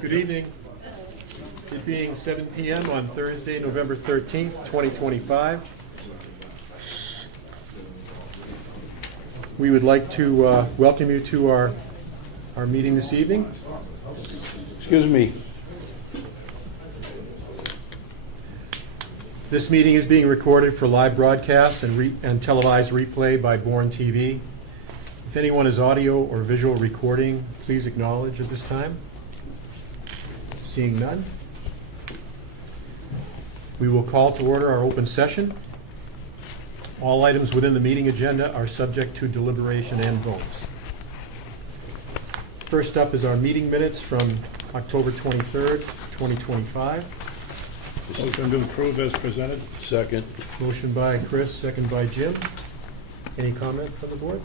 Good evening. It being 7 p.m. on Thursday, November 13th, 2025. We would like to welcome you to our meeting this evening. Excuse me. This meeting is being recorded for live broadcast and televised replay by Bourne TV. If anyone is audio or visual recording, please acknowledge at this time. Seeing none, we will call to order our open session. All items within the meeting agenda are subject to deliberation and votes. First up is our meeting minutes from October 23rd, 2025. Motion to approve as presented. Second. Motion by Chris, second by Jim. Any comment from the board?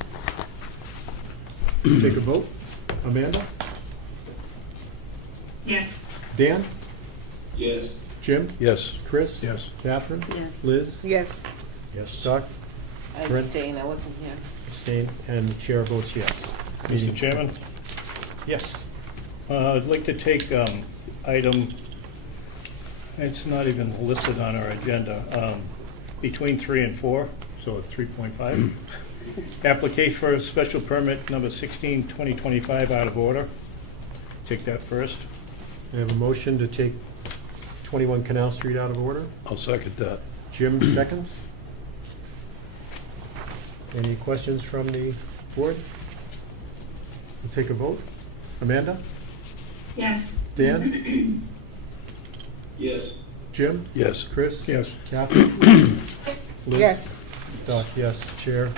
Take a vote. Amanda? Yes. Dan? Yes. Jim? Yes. Chris? Yes. Catherine? Yes. Liz? Yes. Yes. Doc? I Brent? abstain, I wasn't here. Abstain, and the chair votes yes. Mr. Chairman, Yes. I'd like to take item, it's not even listed on our agenda, between 3 and 4, so 3.5. Application for a special permit number 16, 2025 out of order. Take that first. I have a motion to take 21 Canal Street out of order. I'll second that. Jim seconds. Any questions from the board? We'll take a vote. Amanda? Yes. Dan? Yes. Jim? Yes. Chris? Yes. Catherine? Liz? Yes. Doc, yes. Chair?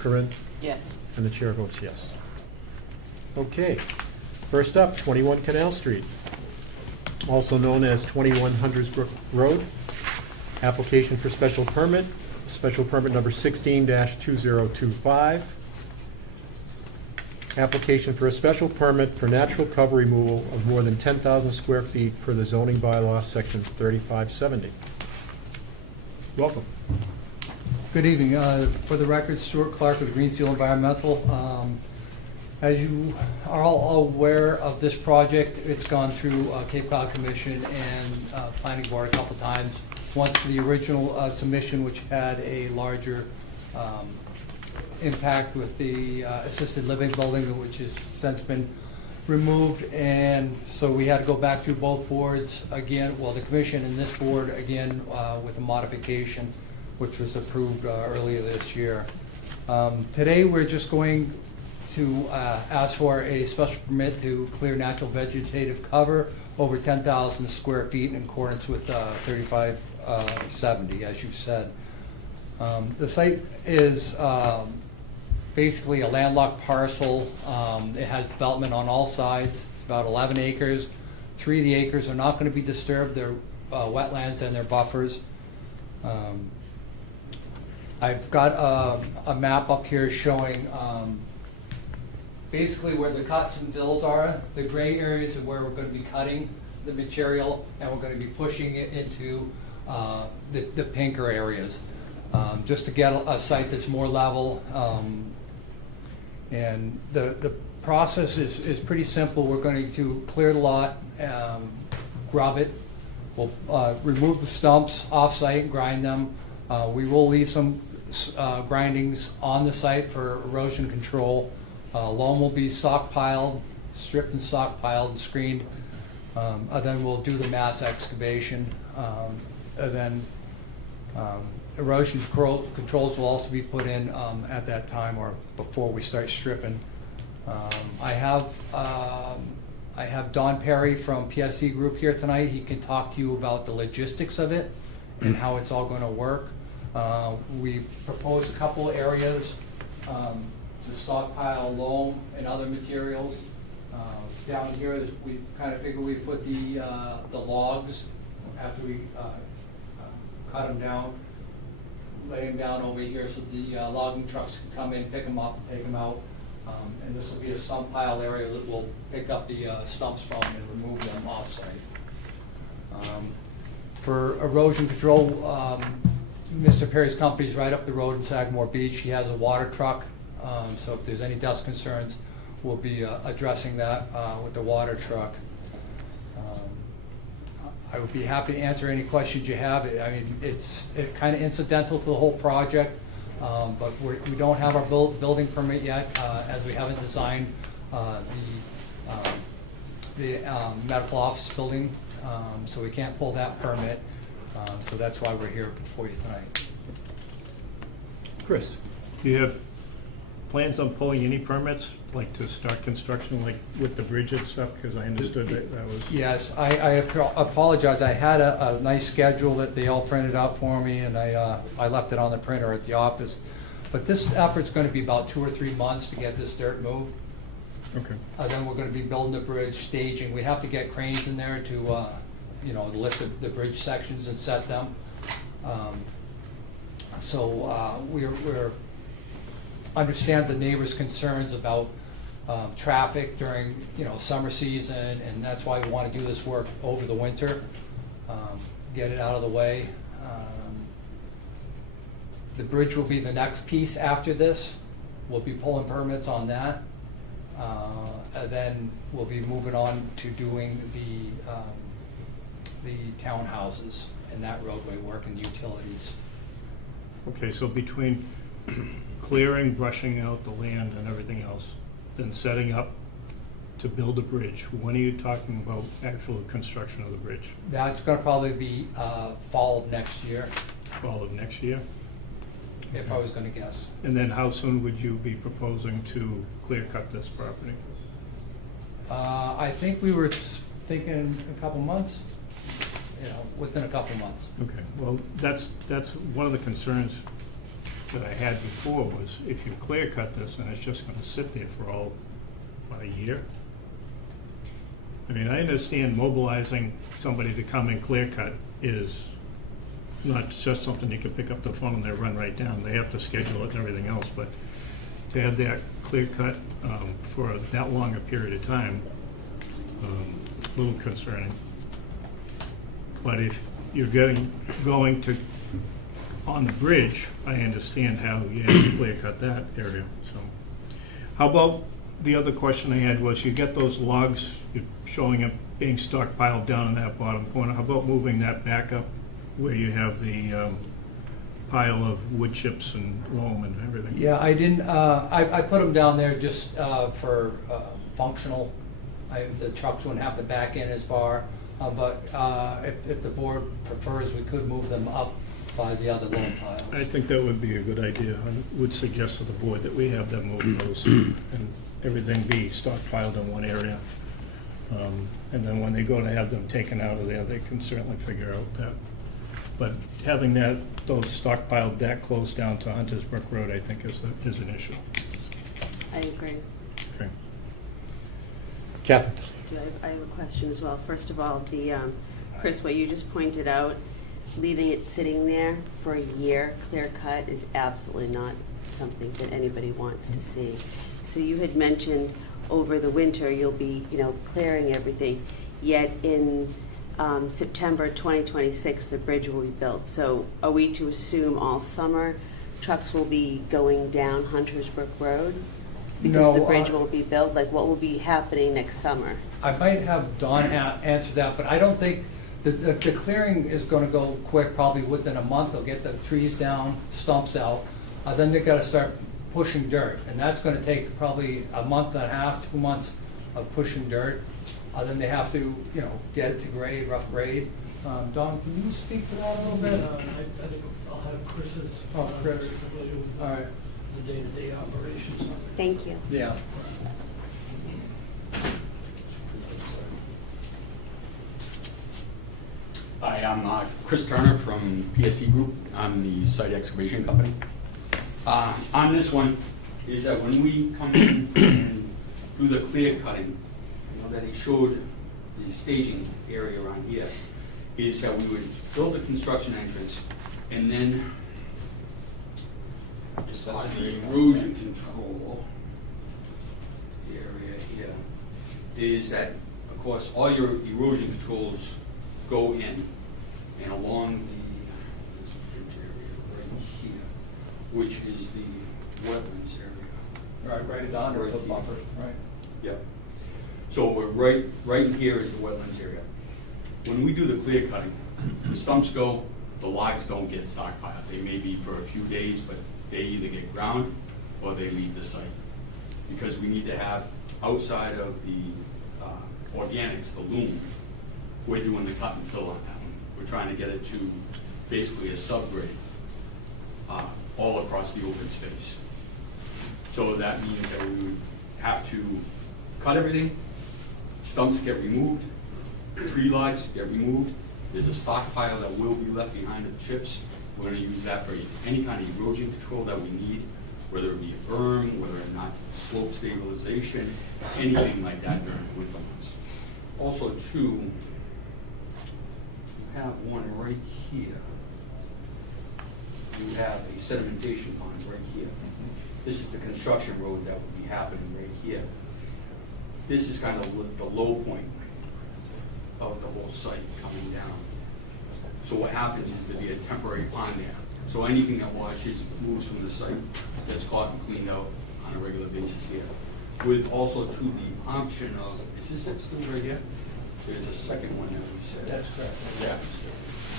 Corinne? Yes. And the chair votes yes. Okay. First up, 21 Canal Street, also known as 21 Huntersbrook Road. Application for special permit number 16-2025. Application for a special permit for natural cover removal of more than 10,000 square feet per the zoning bylaw, section 3570. Welcome. Good evening. For the record, Stuart Clark with Green Seal Environmental. As you are all aware of this project, it's gone through Cape Cod Commission and Planning Board a couple times. Once the original submission, which had a larger impact with the assisted living building, which has since been removed, and so we had to go back through both boards again, well, the commission and this board again with a modification, which was approved earlier this year. Today, we're just going to ask for a special permit to clear natural vegetative cover over 10,000 square feet in accordance with 3570, as you said. The site is basically a landlocked parcel. It has development on all sides. It's about 11 acres. 3 of the acres are not going to be disturbed. They're wetlands and they're buffers. I've got a map up here showing basically where the cuts and fills are. The gray areas are where we're going to be cutting the material, and we're going to be pushing it into the pinker areas, just to get a site that's more level. And the process is pretty simple. We're going to clear the lot, grub it. We'll remove the stumps off-site and grind them. We will leave some grindings on the site for erosion control. Loam will be stockpiled, stripped and stockpiled and screened. And then we'll do the mass excavation. And then erosion controls will also be put in at that time or before we start stripping. I have Don Perry from PSC Group here tonight. He can talk to you about the logistics of it and how it's all going to work. We proposed a couple areas to stockpile loam and other materials. Down here, we kind of figure we put the logs after we cut them down, lay them down over here so the logging trucks can come in, pick them up, take them out. And this will be a stump pile area that we'll pick up the stumps from and remove them off-site. For erosion control, Mr. Perry's company is right up the road in Sagamore Beach. He has a water truck, so if there's any dust concerns, we'll be addressing that with the water truck. I would be happy to answer any questions you have. I mean, it's kind of incidental to the whole project, but we don't have our building permit yet, as we haven't designed the medical office building, so we can't pull that permit. So that's why we're here before you tonight. Chris? Do you have plans on pulling any permits, like to start construction, like with the bridge and stuff? Because I understood that was... Yes, I apologize. I had a nice schedule that they all printed out for me, and I left it on the printer at the office. But this effort's going to be about 2 or 3 months to get this dirt moved. Okay. Then we're going to be building the bridge, staging. We have to get cranes in there to, lift the bridge sections and set them. We're understand the neighbors' concerns about traffic during, summer season, and that's why we want to do this work over the winter, get it out of the way. The bridge will be the next piece after this. We'll be pulling permits on that. And then we'll be moving on to doing the townhouses and that roadway work and utilities. Okay, so between clearing, brushing out the land and everything else, then setting up to build a bridge, when are you talking about actual construction of the bridge? That's gonna probably be fall of next year, Fall of next year? if I was gonna guess. And then how soon would you be proposing to clear cut this property? I think we were thinking a couple months, within a couple months. Okay, well, that's one of the concerns that I had before was if you clear cut this and it's just gonna sit there for about a year. I mean, I understand mobilizing somebody to come and clear cut is not just something you can pick up the phone and they run right down. They have to schedule it and everything else, but to have that clear cut for that long a period of time, a little concerning. But if you're going to, on the bridge, I understand how you have to clear cut that area, so. How about, the other question I had was, you get those logs, you're showing them being stockpiled down in that bottom corner. How about moving that back up where you have the pile of wood chips and loam and everything? Yeah, I didn't, I put them down there just for functional. The trucks wouldn't have to back in as far, but if the board prefers, we could move them up by the other loam piles. I think that would be a good idea. I would suggest to the board that we have them move those and everything be stockpiled in one area. And then when they go to have them taken out of there, they can certainly figure out that. But having those stockpiled that close down to Hunters Brook Road, I think is an issue. I agree. Okay. Catherine? I have a question as well. First of all, Chris, what you just pointed out, leaving it sitting there for a year, clear cut, is absolutely not something that anybody wants to see. So you had mentioned over the winter you'll be, clearing everything, yet in September 2026 the bridge will be built. So are we to assume all summer trucks will be going down Hunters Brook Road? Because No, the bridge will be built? Like, what will be happening next summer? I might have Don answer that, but I don't think, the clearing is gonna go quick, probably within a month. They'll get the trees down, stumps out, then they gotta start pushing dirt, and that's gonna take probably a month and a half, 2 months of pushing dirt. Then they have to, get it to grade, rough grade. Don, can you speak to that a little bit? I think I'll have Chris's, Oh, Chris. very familiar with All right, the day-to-day operations of it. Thank you. yeah. Hi, I'm Chris Turner from PSC Group. I'm the site excavation company. On this one is that when we come in and do the clear cutting, that he showed the staging area around here, is that we would build the construction entrance and then the erosion control area here is that, of course, all your erosion controls go in and along this bridge area right here, which is the wetlands area. Right down to the Right here. buffer, right. Yep. So we're right in here is the wetlands area. When we do the clear cutting, the stumps go, the logs don't get stockpiled. They may be for a few days, but they either get ground or they leave the site. Because we need to have, outside of the organics, the loom, we're doing the cut and fill on that one. We're trying to get it to basically a subgrade all across the open space. So that means that we would have to cut everything, stumps get removed, tree logs get removed. There's a stockpile that will be left behind of chips. We're gonna use that for any kind of erosion control that we need, whether it be a berm, whether or not slope stabilization, anything like that during the winter months. Also too, you have one right here. You have a sedimentation pond right here. This is the construction road that would be happening right here. This is kind of the low point of the whole site coming down. So what happens is there'll be a temporary pond there. So anything that washes, moves from the site, gets caught and cleaned out on a regular basis here. With also to the option of, is this it still right here? There's a second one that we said. That's correct. Yeah.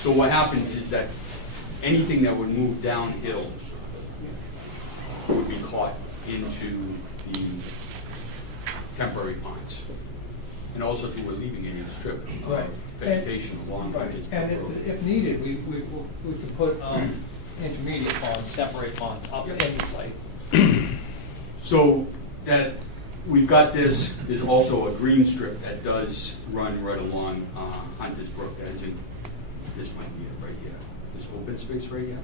So what happens is that anything that would move downhill would be caught into the temporary ponds. And also too, we're leaving any strip of Right. vegetation along Right, this and road. if needed, we could put intermediate ponds, temporary ponds up in the site. So that, we've got this, there's also a green strip that does run right along Hunter's Brook, as in, this might be it right here, this open space right here.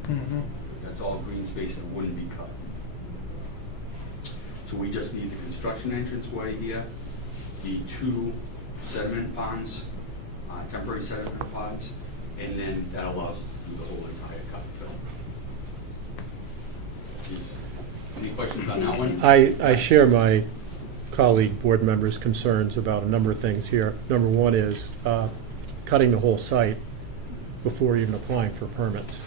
That's all green space that wouldn't be cut. So we just need the construction entrance way here, the 2 sediment ponds, temporary sediment ponds, and then that allows us to do the whole entire cut and fill. Any questions on that one? I share my colleague board members' concerns about a number of things here. Number one is cutting the whole site before even applying for permits.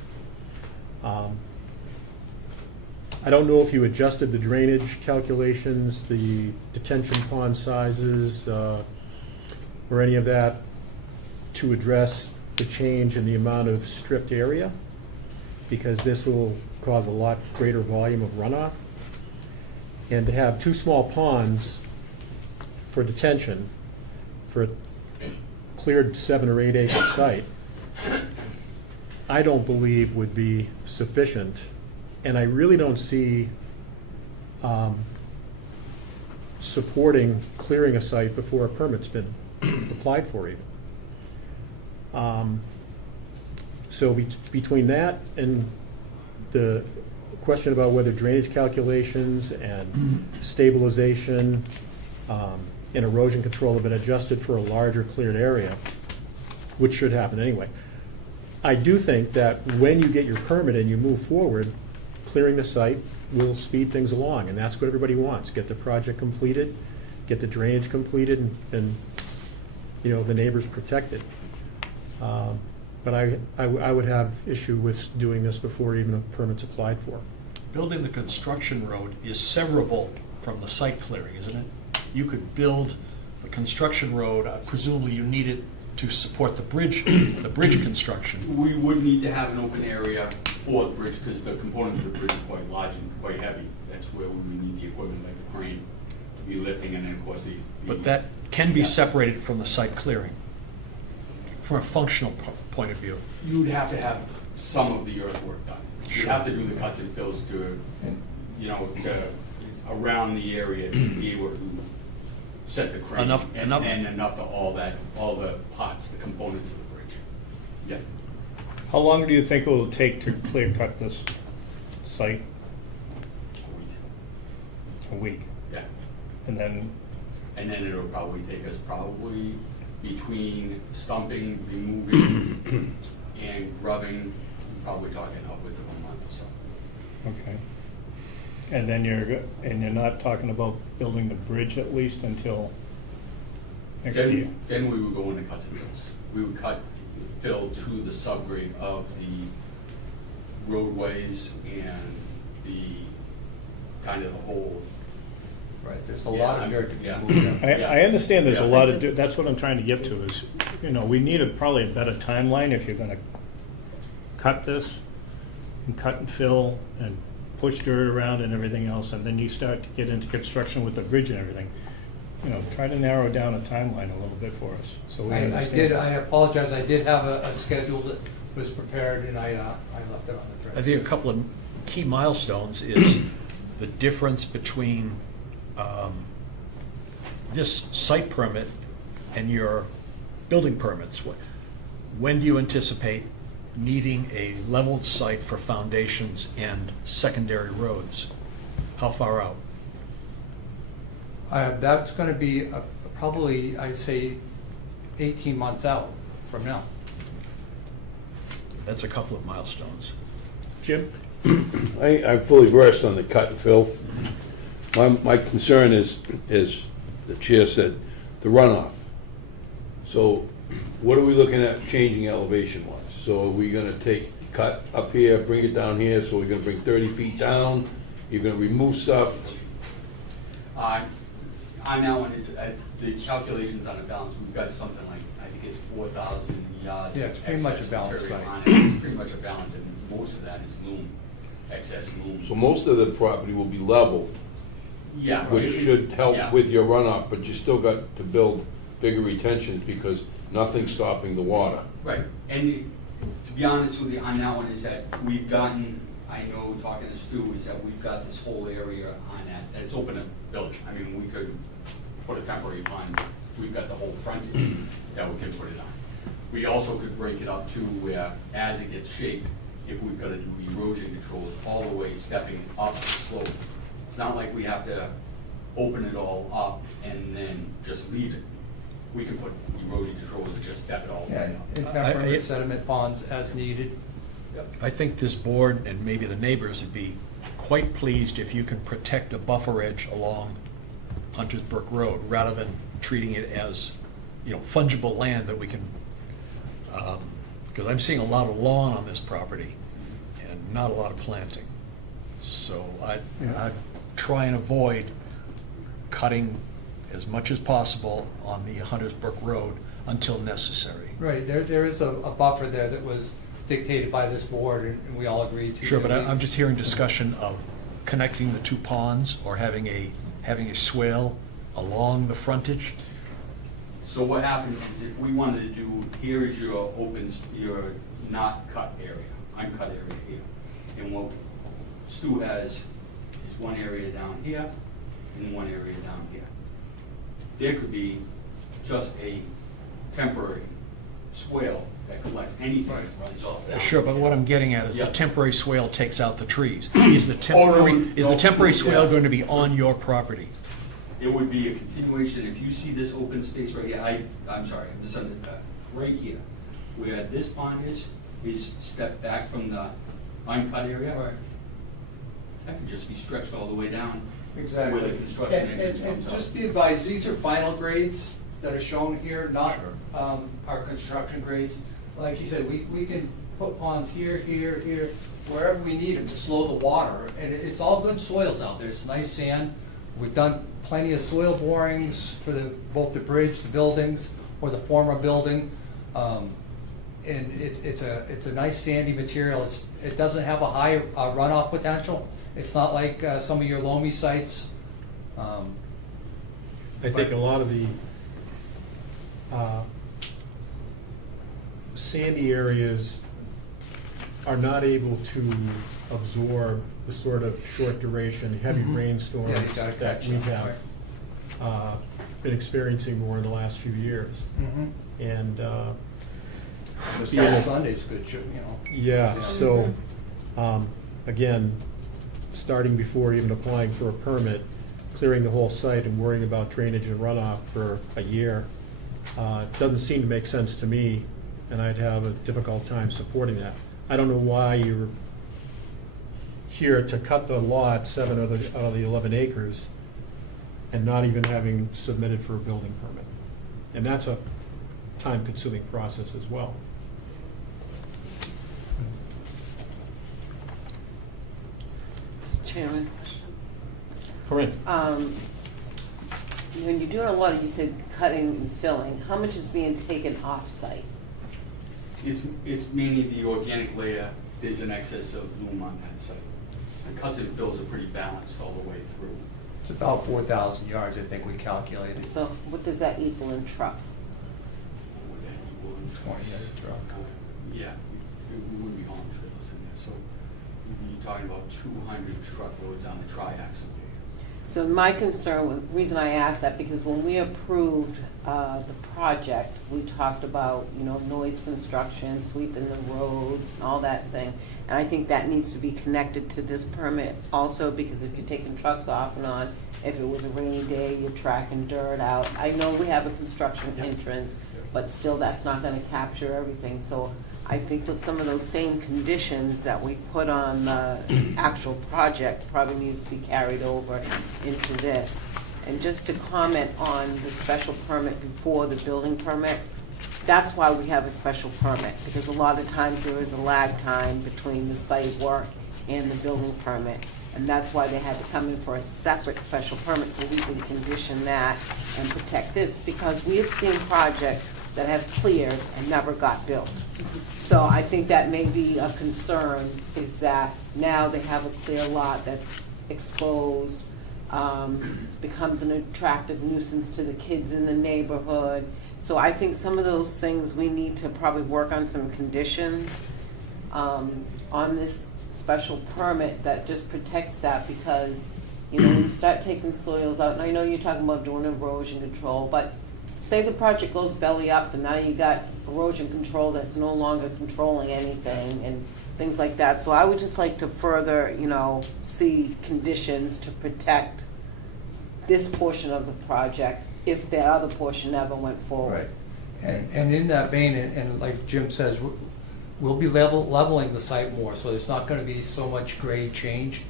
I don't know if you adjusted the drainage calculations, the detention pond sizes, or any of that to address the change in the amount of stripped area, because this will cause a lot greater volume of runoff. And to have 2 small ponds for detention for a cleared 7 or 8 acre site, I don't believe would be sufficient. And I really don't see supporting clearing a site before a permit's been applied for even. So between that and the question about whether drainage calculations and stabilization and erosion control have been adjusted for a larger cleared area, which should happen anyway, I do think that when you get your permit and you move forward, clearing the site will speed things along, and that's what everybody wants. Get the project completed, get the drainage completed, and you know, the neighbors protected. But I would have issue with doing this before even a permit's applied for. Building the construction road is severable from the site clearing, isn't it? You could build a construction road, presumably you need it to support the bridge construction. We would need to have an open area for the bridge, because the components of the bridge are quite large and quite heavy. That's where we would need the equipment like the crane to be lifting, and then of course the But that can be Yeah. separated from the site clearing, from a functional point of view. You would have to have some of the earthwork done. You'd Sure. have to do the cuts and fills to, you know, to around the area to be able to set the crane. Enough- and enough- and enough to all the parts, the components of the bridge. Yeah. How long do you think it will take to clear cut this site? A week? Yeah. And then, And then it'll probably take us between stumping, removing, and grubbing, probably talking upwards of a month or so. okay. And then you're not talking about building the bridge at least until next year? Then we would go into cuts and fills. We would cut, fill to the subgrade of the roadways and the, kind of the whole Right. there's a lot of dirt to be moved in. I understand there's a lot of, that's what I'm trying to get to is, we need probably a better timeline if you're gonna cut this and cut and fill and push dirt around and everything else, and then you start to get into construction with the bridge and everything. Try to narrow down a timeline a little bit for us, so we understand. I apologize, I did have a schedule that was prepared, and I left it on the drive. I think a couple of key milestones is the difference between this site permit and your building permits. When do you anticipate needing a leveled site for foundations and secondary roads? How far out? That's going to be probably, I'd say, 18 months out from now. That's a couple of milestones. Jim? I'm fully versed on the cut and fill. My concern is the chair said, the runoff. So what are we looking at changing elevation-wise? So are we gonna cut up here, bring it down here, so we're gonna bring 30 feet down? You're gonna remove stuff? On that one, the calculations on a balance, we've got something like, I think it's 4,000 yards. Yeah, it's pretty much a excess balanced material site. on it. It's pretty much a balance, and most of that is loom, excess loom. So most of the property will be level, Yeah. which should Yeah. help with your runoff, but you still got to build bigger retentions because nothing's stopping the water. Right, and to be honest with you, on that one is that we've gotten, I know, talking to Stu, is that we've got this whole area on that it's open to building. I mean, we could put a temporary pond, we've got the whole frontage that we can put it on. We also could break it up to where, as it gets shaped, if we've got to do erosion controls, all the way stepping up the slope. It's not like we have to open it all up and then just leave it. We can put erosion controls and just step it all the way up. And temporary sediment ponds as needed. I think this board and maybe the neighbors would be quite pleased if you can protect a buffer edge along Hunters Brook Road rather than treating it as, fungible land that we can, because I'm seeing a lot of lawn on this property and not a lot of planting. So I'd try and avoid cutting as much as possible on the Hunters Brook Road until necessary. Right, there is a buffer there that was dictated by this board, and we all agreed to. Sure, but I'm just hearing discussion of connecting the two ponds or having a swale along the frontage. So what happens is if we wanted to do, here is your your not cut area, uncut area here. And what Stu has is one area down here and one area down here. There could be just a temporary swale that collects anything that runs off. down Sure, but here. what I'm getting at is the Yep. temporary swale takes out the trees. Is the temporary swale yeah. going to be on your property? It would be a continuation, if you see this open space right here, I'm sorry, I misunderstood that. Right here, where this pond is stepped back from the uncut area. Right. That could just be stretched all the way down. Exactly. Where the construction And entrance comes just up. be advised, these are final grades that are shown here, not our construction grades. Like you said, we can put ponds here, here, here, wherever we need them to slow the water. And it's all good soils out there. It's nice sand. We've done plenty of soil borings for both the bridge, the buildings, or the former building. And it's a nice sandy material. It doesn't have a high runoff potential. It's not like some of your loamy sites. I think a lot of the sandy areas are not able to absorb the sort of short duration, heavy rainstorms Yeah, you gotta that catch we them, have been experiencing more in the last few years. Mhm. And, This Yeah. last Sunday's good, yeah, so, again, starting before even applying for a permit, clearing the whole site and worrying about drainage and runoff for a year, doesn't seem to make sense to me, and I'd have a difficult time supporting that. I don't know why you're here to cut the lot, 7 out of the 11 acres, and not even having submitted for a building permit. And that's a time-consuming process as well. Chairman, Corinne? when you're doing a lot of, you said cutting and filling, how much is being taken off-site? It's mainly the organic layer is in excess of loom on that site. The cuts and fills are pretty balanced all the way through. It's about 4,000 yards, I think we calculated. So what does that equal in trucks? What would that equal in 20 at a truck. Yeah, we wouldn't be hauling trailers in there, so you'd be talking about 200 truckloads on the triaxle. So my concern, the reason I asked that, because when we approved the project, we talked about, noise construction, sweeping the roads, and all that thing. And I think that needs to be connected to this permit also, because if you're taking trucks off and on, if it was a rainy day, you're tracking dirt out. I know we have a construction entrance, but still that's not gonna capture everything. So I think that some of those same conditions that we put on the actual project probably needs to be carried over into this. And just to comment on the special permit before the building permit, that's why we have a special permit, because a lot of times there is a lag time between the site work and the building permit. And that's why they had to come in for a separate special permit, so we can condition that and protect this, because we have seen projects that have cleared and never got built. So I think that may be a concern, is that now they have a clear lot that's exposed, becomes an attractive nuisance to the kids in the neighborhood. So I think some of those things, we need to probably work on some conditions on this special permit that just protects that, because, when you start taking soils out, and I know you're talking about doing erosion control, but say the project goes belly up and now you got erosion control that's no longer controlling anything and things like that. So I would just like to further, see conditions to protect this portion of the project if the other portion never went forward. Right. And in that vein, and like Jim says, we'll be leveling the site more, so there's not gonna be so much grade change.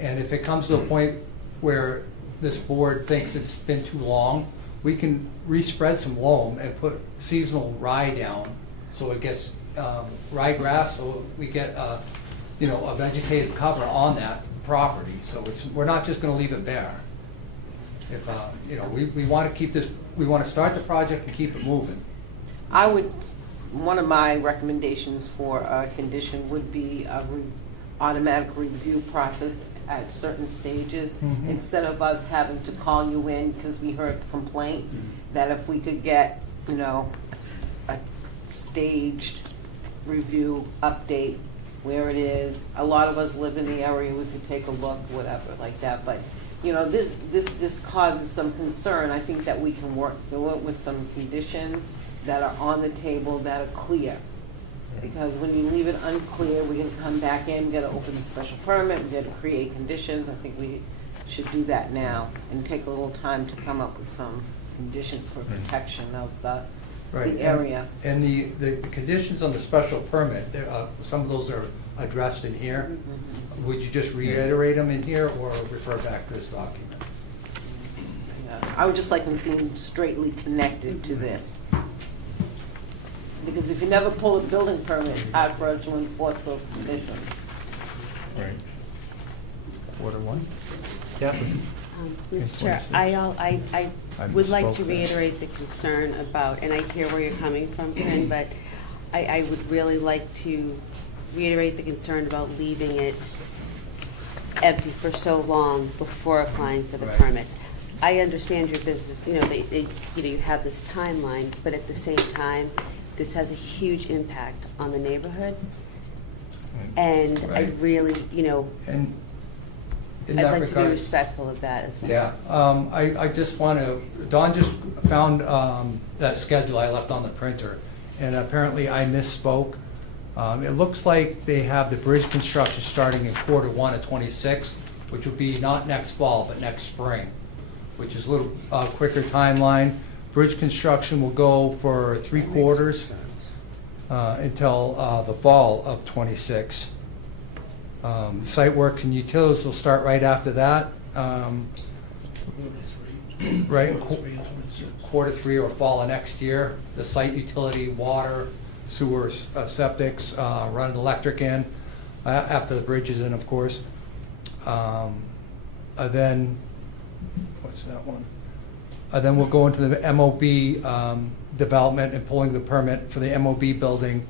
And if it comes to a point where this board thinks it's been too long, we can respread some loam and put seasonal rye down, so it gets ryegrass, so we get a vegetative cover on that property. So we're not just gonna leave it bare. If, we wanna keep this, we wanna start the project and keep it moving. One of my recommendations for a condition would be a automatic review process at certain stages, instead of us having to call you in because we heard complaints, that if we could get, a staged review update where it is. A lot of us live in the area, we could take a look, whatever, like that, but this causes some concern. I think that we can work through it with some conditions that are on the table that are clear. Because when you leave it unclear, we can come back in, we gotta open the special permit, we gotta create conditions. I think we should do that now and take a little time to come up with some conditions for protection of the area. And the conditions on the special permit, some of those are addressed in here. Would you just reiterate them in here or refer back to this document? Yeah, I would just like them seen straightly connected to this. Because if you never pull a building permit, it's hard for us to enforce those conditions. Right. 4-1. Catherine? Mr. Chair, I would like to reiterate the concern about, and I hear where you're coming from, Ken, but I would really like to reiterate the concern about leaving it empty for so long before applying for the permits. I understand your business, you have this timeline, but at the same time, this has a huge impact on the neighborhood. And I really, And in I'd that like to be regard, respectful of that as well. yeah, I just want to, Dawn just found that schedule I left on the printer, and apparently I misspoke. It looks like they have the bridge construction starting in Q1 of '26, which will be not next fall, but next spring, which is a little quicker timeline. Bridge construction will go for 3 quarters until the fall of '26. Site works and utilities will start right after that, right in Q3 or fall of next year. The site utility, water, sewer, septics, run electric in, after the bridge is in, of course. Then, what's that one? Then we'll go into the MOB development and pulling the permit for the MOB building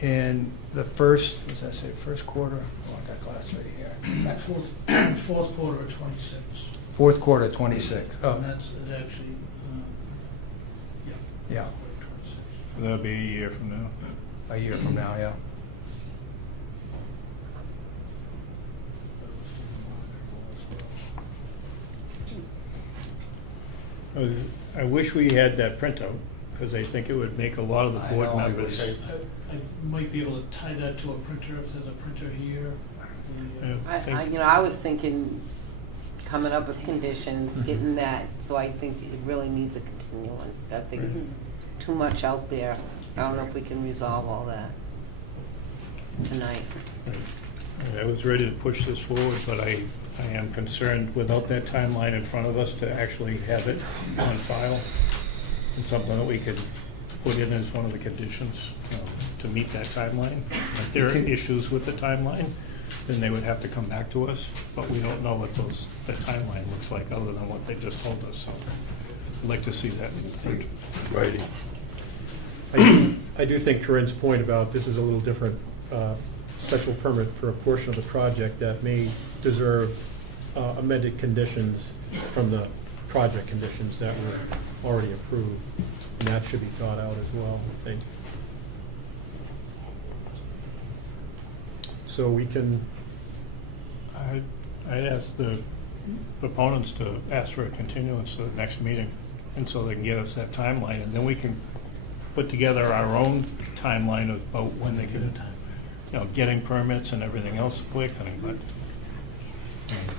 in the first, what does that say, first quarter? Oh, I got glass right here. Fourth quarter of '26. Fourth quarter, 26. Oh, And that's actually, yeah. yeah, That'll be a year from now. a year from now, yeah. I wish we had that printout, because I think it would make a lot of the I board know, I members. wish I might be able to tie that to a printer if there's a printer here. Yeah. I was thinking coming up with conditions, getting that, so I think it really needs a continuance. I think it's too much out there. I don't know if we can resolve all that tonight. I was ready to push this forward, but I am concerned without that timeline in front of us to actually have it on file and something that we could put in as one of the conditions, to meet that timeline. If there are issues with the timeline, then they would have to come back to us, but we don't know what the timeline looks like other than what they just told us, so I'd like to see that. Righty. I do think Corinne's point about this is a little different, special permit for a portion of the project that may deserve amended conditions from the project conditions that were already approved. And that should be thought out as well, I think. So we can, I'd ask the proponents to ask for a continuance to the next meeting, and so they can get us that timeline, and then we can put together our own timeline about when they can, getting permits and everything else quick, but.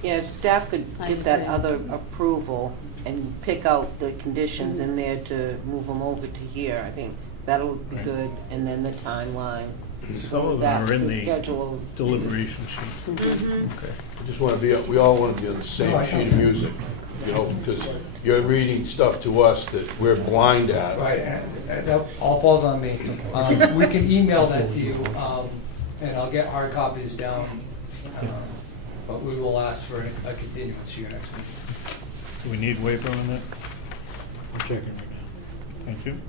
Yeah, if staff could get that other approval and pick out the conditions in there to move them over to here, I think that'll be good, and then the timeline. Some of them are in the schedule. deliberation sheet. okay. I just want to be, we all want to be on the same sheet of music, because you're reading stuff to us that we're blind at. Right, and that all falls on me. We can email that to you, and I'll get hard copies down. But we will ask for a continuance here next week. Do we need waiver on that? I'm checking right now. Thank you.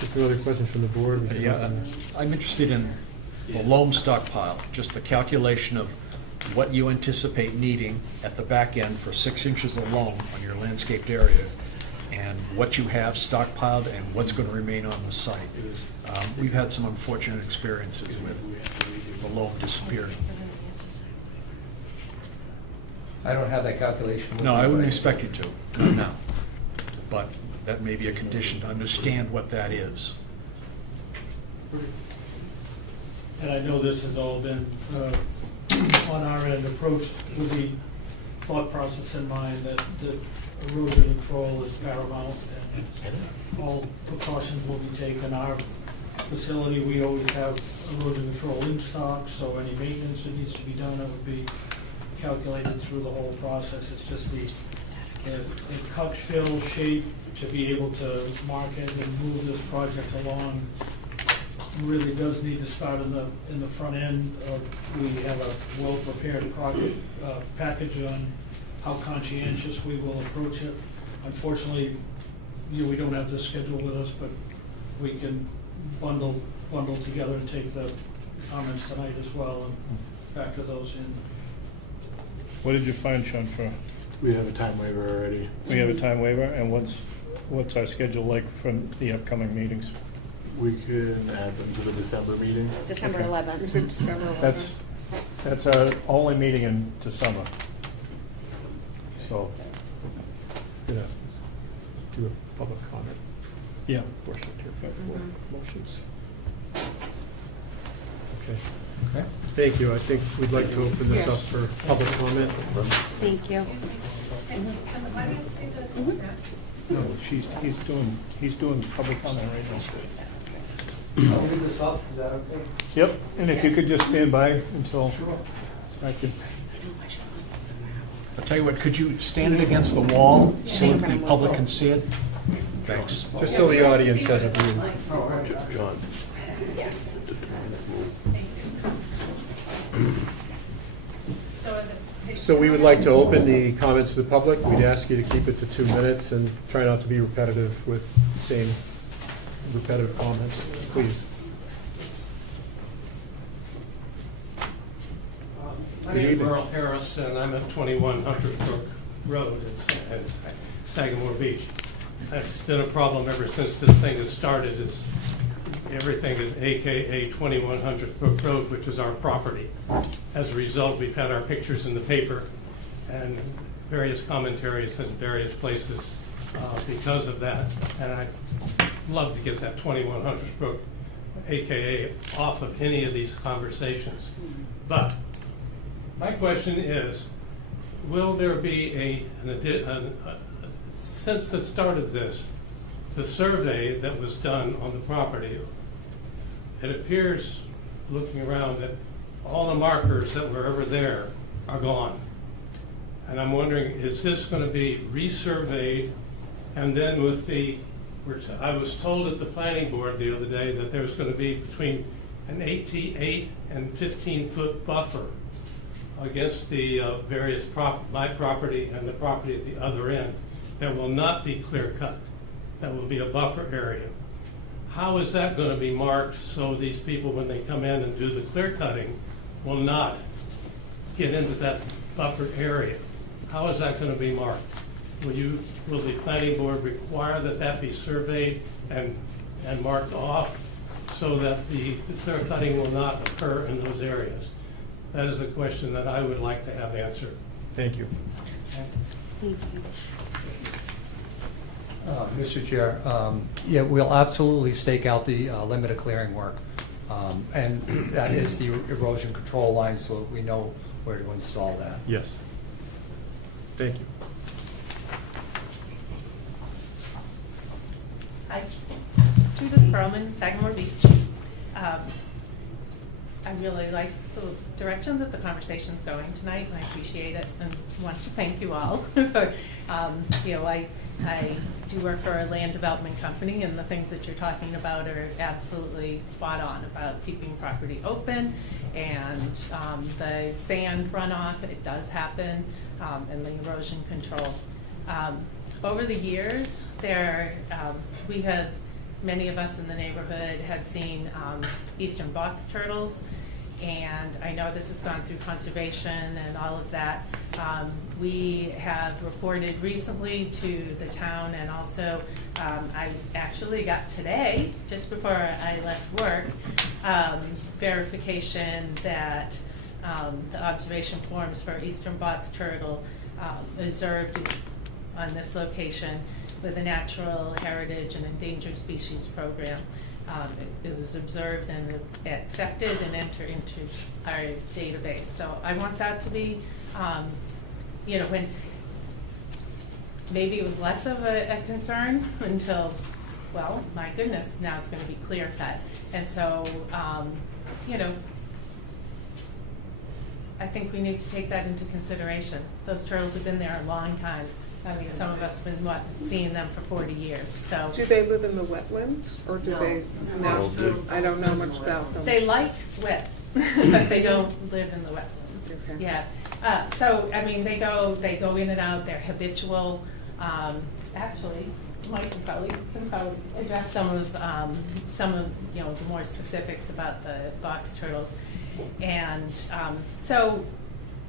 If there are other questions from the board? we can Yeah, open I'm interested in the loam stockpile, just the calculation of what you anticipate needing at the back end for 6 inches of loam on your landscaped area, and what you have stockpiled and what's going to remain on the site. We've had some unfortunate experiences with the loam disappearing. I don't have that calculation. with No, me, I wouldn't but expect you to, not now. But that may be a condition to understand what that is. And I know this has all been, on our end, approached with the thought process in mind that erosion control is paramount and all precautions will be taken. Our facility, we always have erosion control in stock, so any maintenance that needs to be done, it would be calculated through the whole process. It's just the cut, fill, shape to be able to market and move this project along really does need to start in the front end. We have a well-prepared project package on how conscientious we will approach it. Unfortunately, we don't have this schedule with us, but we can bundle together and take the comments tonight as well and factor those in. What did you find, Sean, for, We have a time waiver already. we have a time waiver, and what's our schedule like from the upcoming meetings? We can add them to the December meeting. December Okay. 11th. That's our only meeting in December. So, Gonna do a public comment yeah. portion here before motions. Okay, Okay. thank you. I think we'd like to open this up for public comment. Thank you. No, he's doing public comment right now. I'll leave this up, is that okay? Yep, and if you could just stand by until. Thank you. I'll tell you what, could you stand it against the wall so that the public can see it? Thanks. Just so the audience has a view. John. So we would like to open the comments to the public. We'd ask you to keep it to 2 minutes and try not to be repetitive with the same repetitive comments, please. My Good name is evening. Merle Harris, and I'm at 21 Hunters Brook Road in Sagamore Beach. That's been a problem ever since this thing has started. Everything is AKA 21 Hunters Brook Road, which is our property. As a result, we've had our pictures in the paper and various commentaries in various places because of that. And I'd love to get that 21 Hunters Brook AKA off of any of these conversations. But my question is, will there be since the start of this, the survey that was done on the property, it appears, looking around, that all the markers that were ever there are gone. And I'm wondering, is this going to be resurveyed? And then I was told at the planning board the other day that there's going to be between an 8 and 15-foot buffer against the various my property and the property at the other end that will not be clear cut. That will be a buffer area. How is that going to be marked so these people, when they come in and do the clear cutting, will not get into that buffered area? How is that going to be marked? Will the planning board require that be surveyed and marked off so that the clear cutting will not occur in those areas? That is the question that I would like to have answered. Thank you. Thank you. Mr. Chair, yeah, we'll absolutely stake out the limit of clearing work. And that is the erosion control line, so that we know where to install that. Yes. Thank you. Hi, Judith Perlman, Sagamore Beach. I really like the direction that the conversation's going tonight, and I appreciate it, and want to thank you all for, I do work for a land development company, and the things that you're talking about are absolutely spot on about keeping property open, and the sand runoff, it does happen, and the erosion control. Over the years, many of us in the neighborhood have seen eastern box turtles, and I know this has gone through conservation and all of that. We have reported recently to the town, and also I actually got today, just before I left work, verification that the observation forms for eastern box turtle observed on this location with the Natural Heritage and Endangered Species Program. It was observed and accepted and entered into our database. So I want that to be, when maybe it was less of a concern until, well, my goodness, now it's going to be clear cut. And so, I think we need to take that into consideration. Those turtles have been there a long time. I mean, some of us have been seeing them for 40 years, so. Do they live in the wetlands, or do they? No, I don't know much about them. They like wet, but they don't live in the wetlands. Okay. Yeah. So, I mean, they go in and out, they're habitual. Actually, Mike can probably address some of the more specifics about the box turtles. And so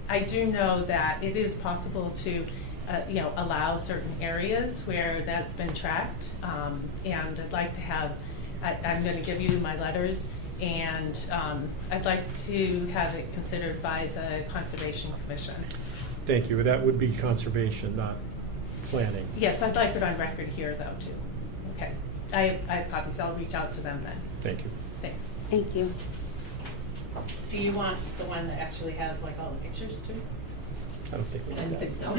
I do know that it is possible to allow certain areas where that's been tracked. And I'd like to have, I'm going to give you my letters, and I'd like to have it considered by the Conservation Commission. Thank you. That would be conservation, not planning. Yes, I'd like it on record here, though, too. Okay. I have copies. I'll reach out to them then. Thank you. Thanks. Thank you. Do you want the one that actually has like all the pictures too? I don't think we I need think that. so.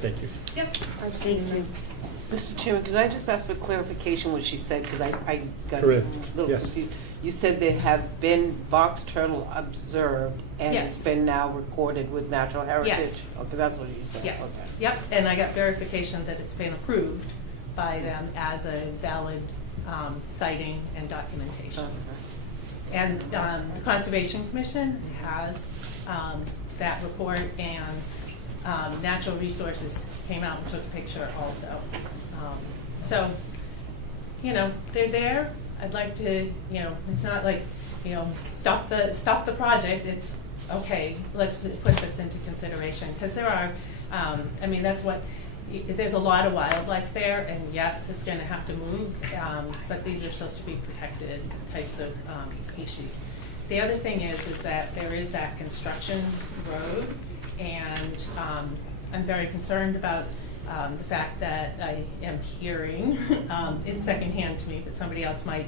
Thank you. Yep. Thank you. Mr. Chairman, could I just ask for clarification what she said, because I got a Correct. little Yes. confused. You said there have been box turtle observed, and Yes. it's been now recorded with Natural Heritage? Yes. Okay, that's what you said. Yes. Okay. Yep. And I got verification that it's been approved by them as a valid sighting and documentation. Okay. And the Conservation Commission has that report, and Natural Resources came out and took a picture also. So, you know, they're there. I'd like to, you know, it's not like, you know, stop the project. It's, okay, let's put this into consideration, because there are, I mean, that's what, there's a lot of wildlife there, and yes, it's going to have to move, but these are supposed to be protected types of species. The other thing is that there is that construction road, and I'm very concerned about the fact that I am hearing, it's secondhand to me, but somebody else might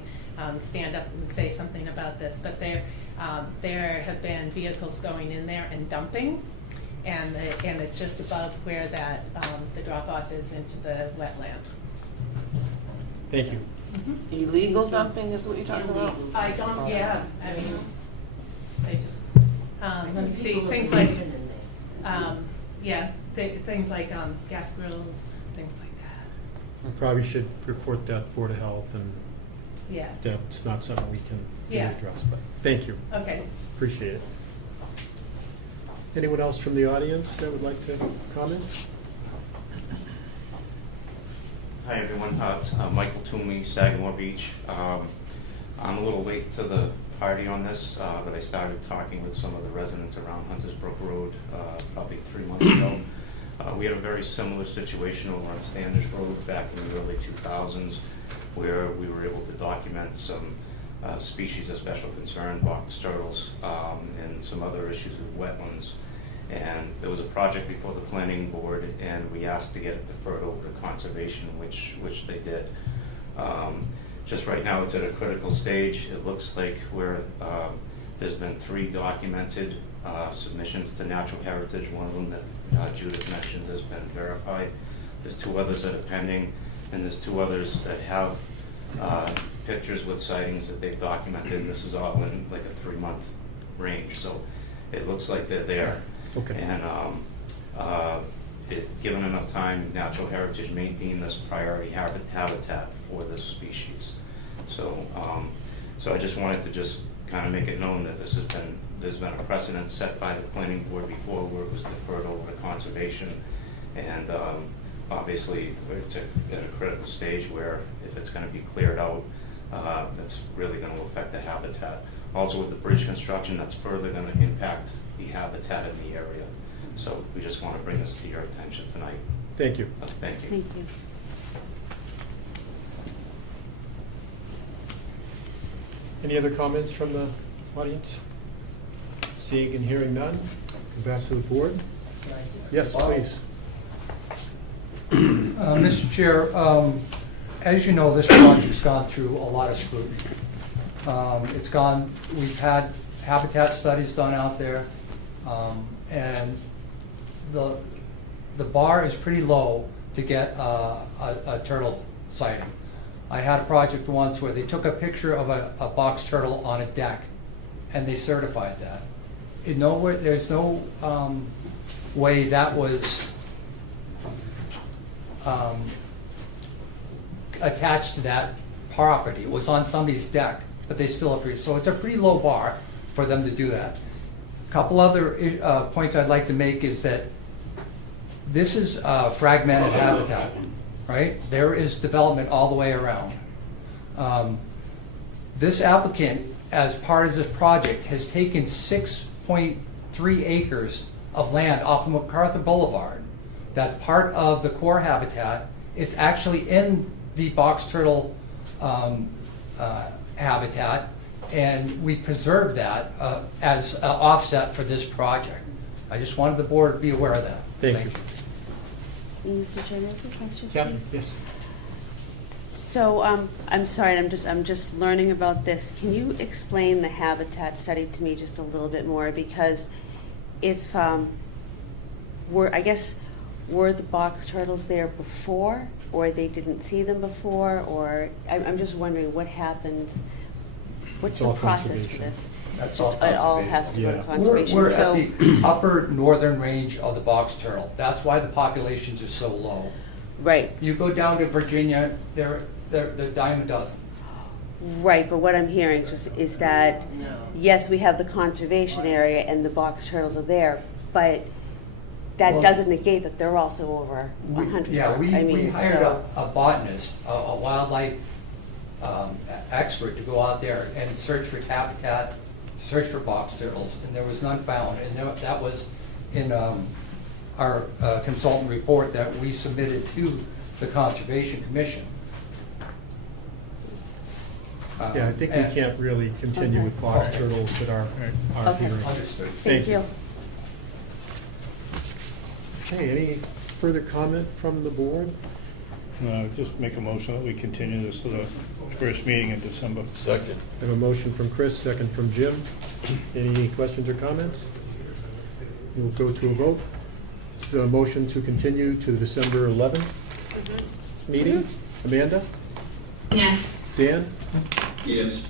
stand up and say something about this, but there have been vehicles going in there and dumping, and it's just above where that the drop-off is into the wetland. Thank you. Illegal dumping is what you're talking about? I don't, yeah, I mean, they just, let me see, things like, yeah, things like gas grills, things like that. We probably should report that Board of Health, and Yeah, that's not something we can Yeah. address, but thank you. okay. Appreciate it. Anyone else from the audience that would like to comment? Hi everyone, it's Michael Toomey, Sagamore Beach. I'm a little late to the party on this, but I started talking with some of the residents around Hunters Brook Road probably 3 months ago. We had a very similar situation over on Standish Road back in the early 2000s, where we were able to document some species of special concern, box turtles, and some other issues with wetlands. And there was a project before the planning board, and we asked to get it deferred over to conservation, which they did. Just right now, it's at a critical stage. It looks like there's been 3 documented submissions to natural heritage. One of them that Judith mentioned has been verified. There's 2 others that are pending, and there's 2 others that have pictures with sightings that they've documented. This is all in like a 3-month range, so it looks like they're there. Okay. And given enough time, Natural Heritage may deem this priority habitat for this species. So, so I just wanted to just kind of make it known that there's been a precedent set by the planning board before where it was deferred over to conservation, and obviously it's at a critical stage where if it's going to be cleared out, that's really going to affect the habitat. Also with the bridge construction, that's further going to impact the habitat in the area. So we just want to bring this to your attention tonight. Thank you. Thank you. Thank you. Any other comments from the audience? Seeing and hearing none, go back to the board. Yes, please. Mr. Chair, as you know, this project's gone through a lot of scrutiny. We've had habitat studies done out there, and the bar is pretty low to get a turtle sighting. I had a project once where they took a picture of a box turtle on a deck, and they certified that. There's no way that was attached to that property. It was on somebody's deck, but they still approved. So it's a pretty low bar for them to do that. A couple other points I'd like to make is that this is fragmented habitat, right? There is development all the way around. This applicant, as part of this project, has taken 6.3 acres of land off of MacArthur Boulevard. That's part of the core habitat. It's actually in the box turtle habitat, and we preserve that as an offset for this project. I just wanted the board to be aware of that. Thank you. Mr. Chairman, some questions? Yeah, please? yes. So I'm sorry, I'm just learning about this. Can you explain the habitat study to me just a little bit more? Because if were the box turtles there before, or they didn't see them before, or I'm just wondering what happens. What's It's the all process for conservation. this? That's It all has to go to Yeah. conservation. We're So- at the upper northern range of the box turtle. That's why the populations are so low. Right. You go down to Virginia, they're dime a dozen. Right, but what I'm hearing is that, yes, we have the conservation area and the box turtles are there, but that Well- doesn't negate that they're also over We- 100. Yeah, we I mean, hired so- a botanist, a wildlife expert to go out there and search for habitat, search for box turtles, and there was none found. And that was in our consultant report that we submitted to the Conservation Commission. Yeah, I think we And- can't really continue with box Okay. turtles at our Okay. hearing. Understood. Thank you. Okay, any further comment from the board? Just make a motion that we continue this to the first meeting in December. Second. I have a motion from Chris, second from Jim. Any questions or comments? We'll go to a vote. This is a motion to continue to the December 11th meeting. Amanda? Yes. Dan? Yes.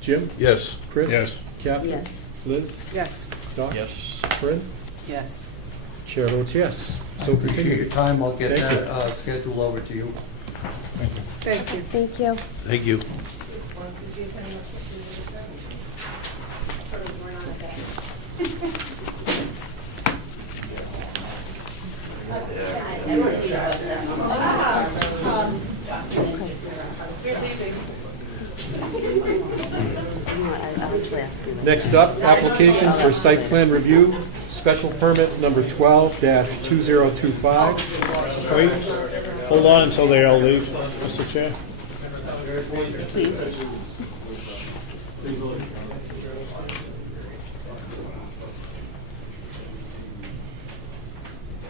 Jim? Yes. Chris? Yes. Catherine? Yes. Liz? Yes. Doc? Yes. Corinne? Yes. Chair votes yes. I So appreciate your continue. time. I'll get Thank you. that schedule over to you. Thank you. Thank you. Thank you. Next up, application for site plan review, special permit number 12-2025. Wait, hold on until they all leave, Mr. Chair.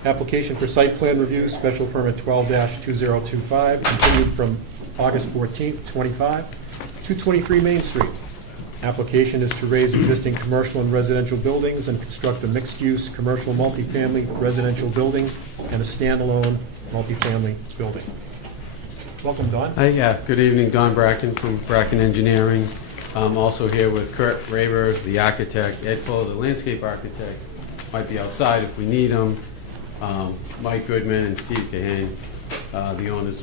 Application for site plan review, special permit 12-2025, continued from August 14th, 25, 223 Main Street. Application is to raise existing commercial and residential buildings and construct a mixed-use commercial multifamily residential building and a standalone multifamily building. Welcome, Don. Yeah, good evening, Don Bracken from Bracken Engineering. I'm also here with Kurt Raver, the architect, Ed Fuller, the landscape architect, might be outside if we need him, Mike Goodman and Steve Kahane, the owners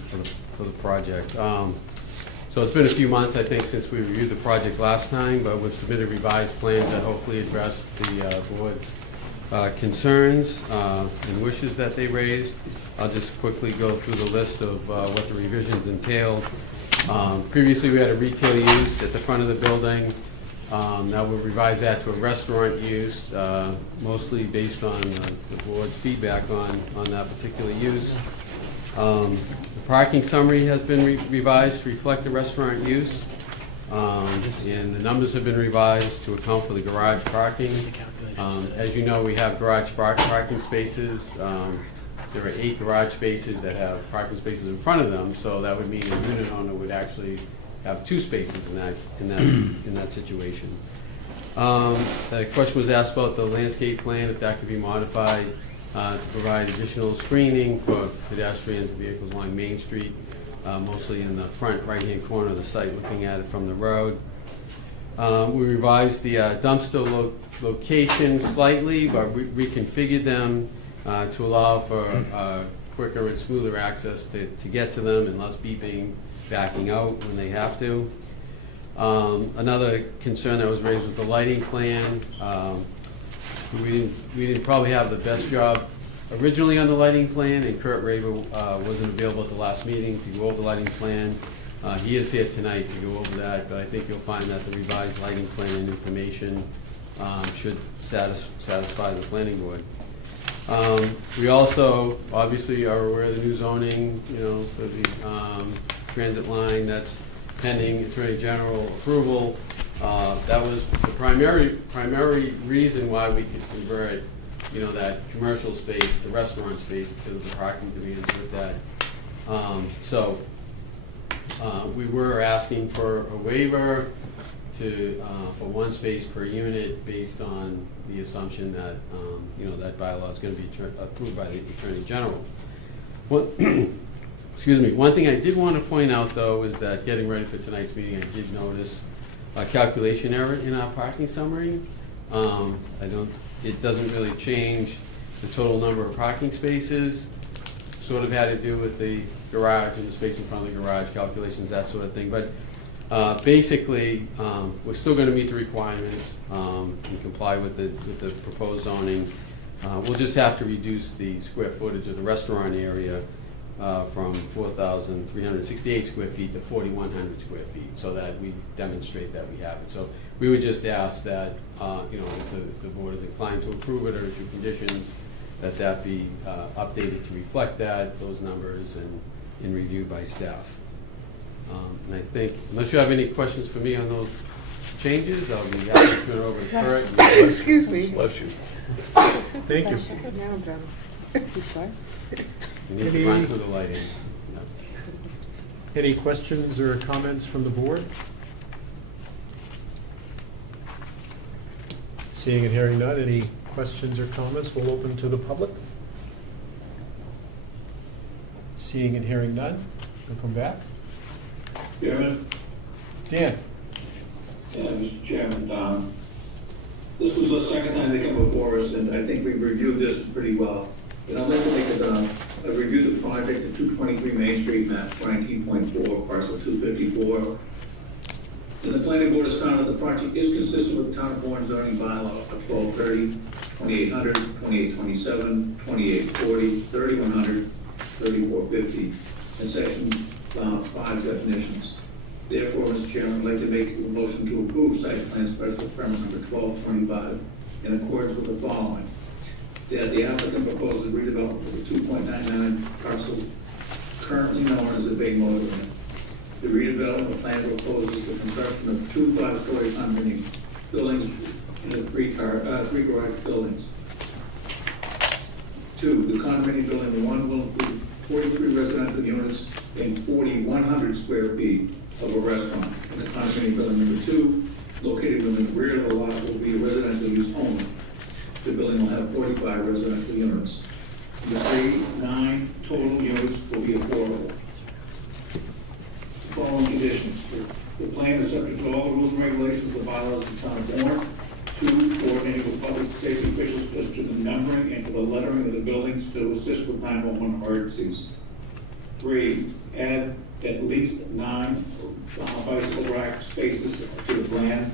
for the project. So it's been a few months, I think, since we reviewed the project last time, but we've submitted revised plans that hopefully address the board's concerns and wishes that they raised. I'll just quickly go through the list of what the revisions entailed. Previously, we had a retail use at the front of the building. Now we'll revise that to a restaurant use, mostly based on the board's feedback on that particular use. The parking summary has been revised to reflect the restaurant use, and the numbers have been revised to account for the garage parking. As you know, we have garage parking spaces. There are 8 garage spaces that have parking spaces in front of them, so that would mean a unit owner would actually have 2 spaces in that situation. The question was asked about the landscape plan, if that could be modified to provide additional screening for pedestrians and vehicles along Main Street, mostly in the front right-hand corner of the site, looking at it from the road. We revised the dumpster location slightly, but reconfigured them to allow for quicker and smoother access to get to them and less beeping, backing out when they have to. Another concern that was raised was the lighting plan. We didn't probably have the best job originally on the lighting plan, and Kurt Raver wasn't available at the last meeting to go over the lighting plan. He is here tonight to go over that, but I think you'll find that the revised lighting plan and information should satisfy the planning board. We also obviously are aware of the new zoning, for the transit line that's pending Attorney General approval. That was the primary reason why we could convert, that commercial space to restaurant space because of the parking demands with that. We were asking for a waiver for 1 space per unit based on the assumption that, that bylaw is going to be approved by the Attorney General. Excuse me. One thing I did want to point out, though, is that getting ready for tonight's meeting, I did notice a calculation error in our parking summary. It doesn't really change the total number of parking spaces. Sort of had to do with the garage and the space in front of the garage calculations, that sort of thing. But basically, we're still going to meet the requirements and comply with the proposed zoning. We'll just have to reduce the square footage of the restaurant area from 4,368 square feet to 4,100 square feet, so that we demonstrate that we have it. So we would just ask that, if the board is inclined to approve it or issue conditions, that be updated to reflect those numbers, and reviewed by staff. And I think, unless you have any questions for me on those changes, I'll be happy to turn it over to Kurt. Excuse me. Bless you. Thank you. Now it's better. You sure? You need to run through the lighting. Any questions or comments from the board? Seeing and hearing none, any questions or comments, we'll open to the public. Seeing and hearing none, we'll come back. Chairman? Dan? Yeah, Mr. Chairman, this was the second time they come before us, and I think we've reviewed this pretty well. And I'd like to make a review of the project at 223 Main Street, map 19.4, parcel 254. And the planning board has found that the project is consistent with the town of Bourne zoning bylaw of 1230, 2800, 2827, 2840, 3100, 3450, and section 5 definitions. Therefore, Mr. Chairman, I'd like to make a motion to approve site plan special permit number 1225 in accordance with the following. That the applicant proposes redevelopment of the 2.99 parcel currently known as the Bay Motorway. The redevelopment plan proposes the construction of 2 5-story condominium buildings and 3 garage buildings. 2, the condominium building 1 will include 43 residential units and 4,100 square feet of a restaurant. And the condominium building number 2, located in the rear of the lot, will be residential use only. The building will have 45 residential units. The 9 total units will be affordable. Following conditions. The plan is subject to all the rules and regulations of the bylaws of the town of Bourne. 2, coordinating with public safety officials as to the numbering and to the lettering of the buildings to assist with 911 emergencies. 3, add at least 9 bicycle rack spaces to the plan.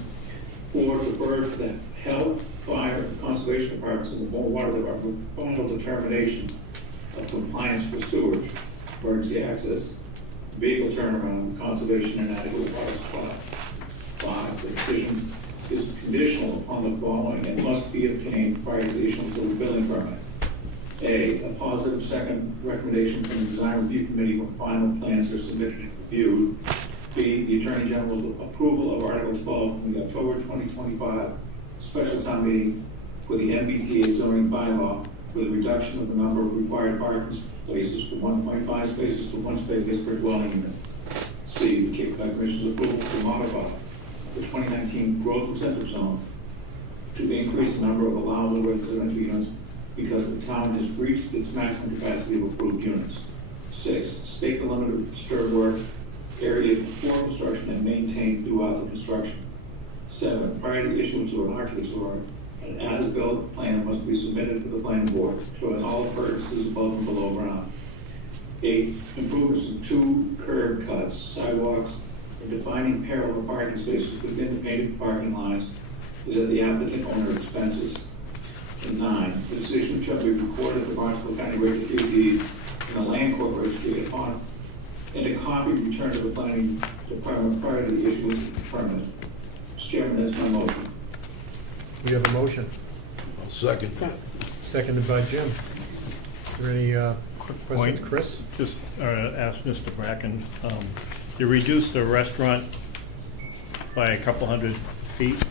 4, defer to the health, fire, and conservation departments of the Bourne Water Department final determination of compliance for sewage, emergency access, vehicle turnaround, conservation, and adequate water supply. 5, the decision is conditional upon the following and must be obtained prior to the issuance of the building permit. A positive second recommendation from the design review committee when final plans are submitted and reviewed. B, the Attorney General's approval of Article 12 from the October 2025 special town meeting for the MBTA zoning bylaw for the reduction of the number of required parking places from 1.5 spaces to 1 space per dwelling unit. C, the Cape Cod Commission's approval to modify the 2019 growth incentive zone to increase the number of allowable residential units because the town has reached its maximum capacity of approved units. 6, state the limit of disturbed work area before construction and maintained throughout the construction. 7, prior to the issuance of an architect's order, an as-built plan must be submitted to the planning board showing all appurtenances above and below ground. 8, improvements in 2 curb cuts, sidewalks, and defining parallel parking spaces within the painted parking lines is at the applicant owner expenses. And 9, the decision shall be recorded at the Barnstable County Registry of Deeds and the Land Court Registry upon and a copy returned to the planning department prior to the issuance of the permit. Mr. Chairman, that's my motion. We have a motion. I'll second that. Seconded by Jim. Is there any quick questions, Chris? Just ask Mr. Bracken, you reduced the restaurant by a couple hundred feet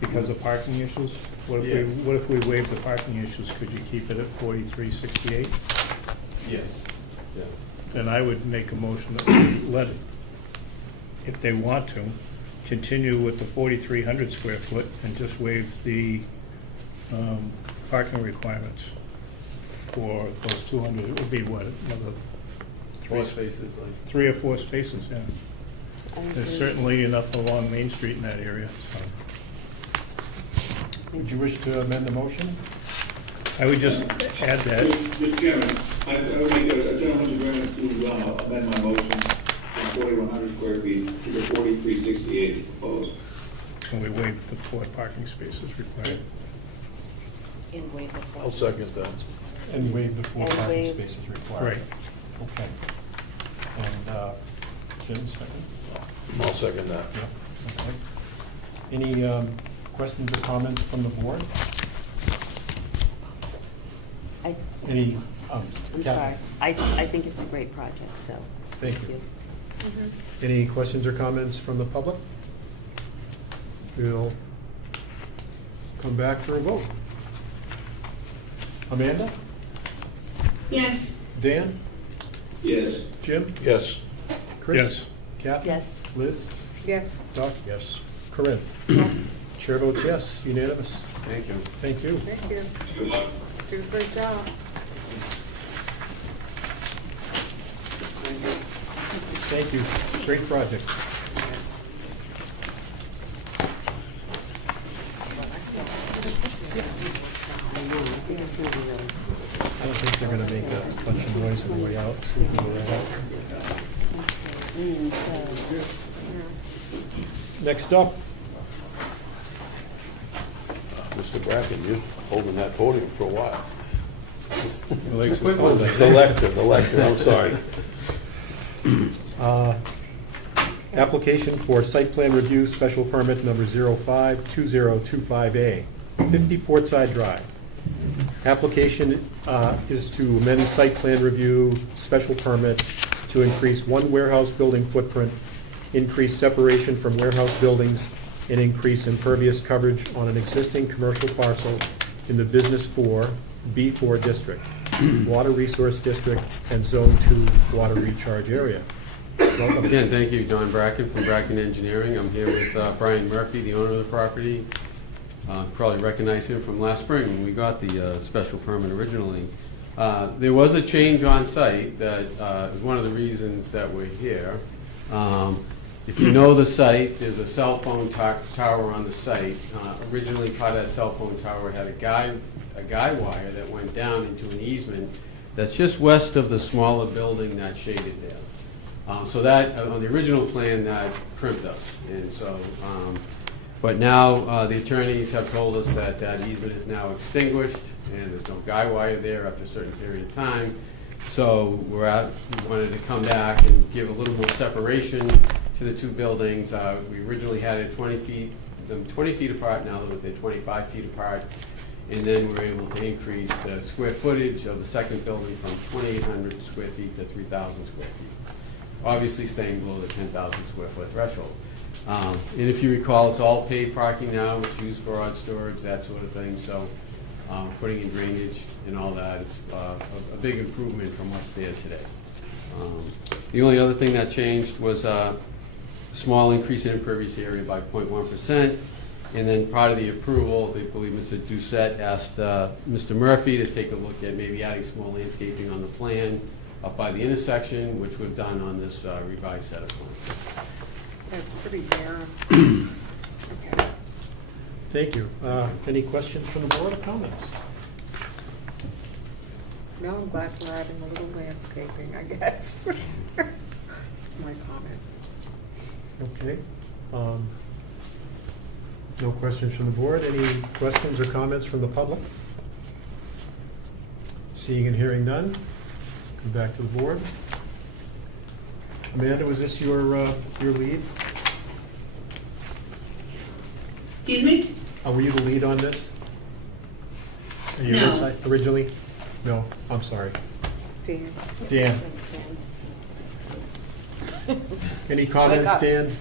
because of parking issues? What if we waive the parking issues? Could you keep it at 4368? Yes. Yeah. Then I would make a motion that we let it, if they want to, continue with the 4,300 square foot and just waive the parking requirements for those 200. It would be what, another 4 spaces, like. 3 or 4 spaces, yeah. There's certainly enough along Main Street in that area, so. Would you wish to amend the motion? I would just add that. Mr. Chairman, I would make a gentleman's agreement to amend my motion from 4,100 square feet to the 4,368 proposed. Can we waive the 4 parking spaces required? And waive the I'll second that. And waive the 4 And parking waive- spaces required. Right. Okay. And Jim, second? I'll second that. Yeah, okay. Any questions or comments from the board? Any? I'm Kathy? sorry. I think it's a great project, so. Thank you. Any questions or comments from the public? We'll come back for a vote. Amanda? Yes. Dan? Yes. Jim? Yes. Chris? Yes. Kathy? Yes. Liz? Yes. Doc? Yes. Corinne? Yes. Chair votes yes, unanimous. Thank you. Thank you. Thank you. Good luck. Did a great job. Thank you. Great project. I don't think they're gonna make a bunch of noise on the way out, so we can go right out. Next up, Mr. Bracken, you're holding that podium for a while. Oh, The lecture, I'm sorry. application for site plan review, special permit number 052025A, 50 Portside Drive. Application is to amend site plan review, special permit to increase one warehouse building footprint, increase separation from warehouse buildings, and increase impervious coverage on an existing commercial parcel in the Business 4, B4 district, Water Resource District, and Zone 2 Water Recharge Area. Welcome. Again, thank you, John Bracken from Bracken Engineering. I'm here with Brian Murphy, the owner of the property. Probably recognize him from last spring when we got the special permit originally. There was a change on site that is one of the reasons that we're here. If you know the site, there's a cell phone tower on the site. Originally, part of that cell phone tower had a guy wire that went down into an easement that's just west of the smaller building that's shaded there. So that, on the original plan, that crimped us. And so, but now the attorneys have told us that that easement is now extinguished and there's no guy wire there after a certain period of time. So we wanted to come back and give a little more separation to the two buildings. We originally had it 20 feet apart, now they're 25 feet apart. And then we're able to increase the square footage of the second building from 2,800 square feet to 3,000 square feet. Obviously staying below the 10,000 square foot threshold. And if you recall, it's all paid parking now, it's used for odd storage, that sort of thing. So putting in drainage and all that, it's a big improvement from what's there today. The only other thing that changed was a small increase in impervious area by 0.1%. And then part of the approval, I believe Mr. Doucette asked Mr. Murphy to take a look at maybe adding small landscaping on the plan up by the intersection, which we've done on this revised set of plans. That's pretty narrow. Okay. Thank you. Any questions from the board or comments? No, I'm glad we're adding a little landscaping, I guess. My comment. Okay. No questions from the board. Any questions or comments from the public? Seeing and hearing none, come back to the board. Amanda, was this your lead? Excuse me? Were you the lead on this? No. Originally? No, I'm sorry. Dan. Dan. Any comments, Wake up. Dan?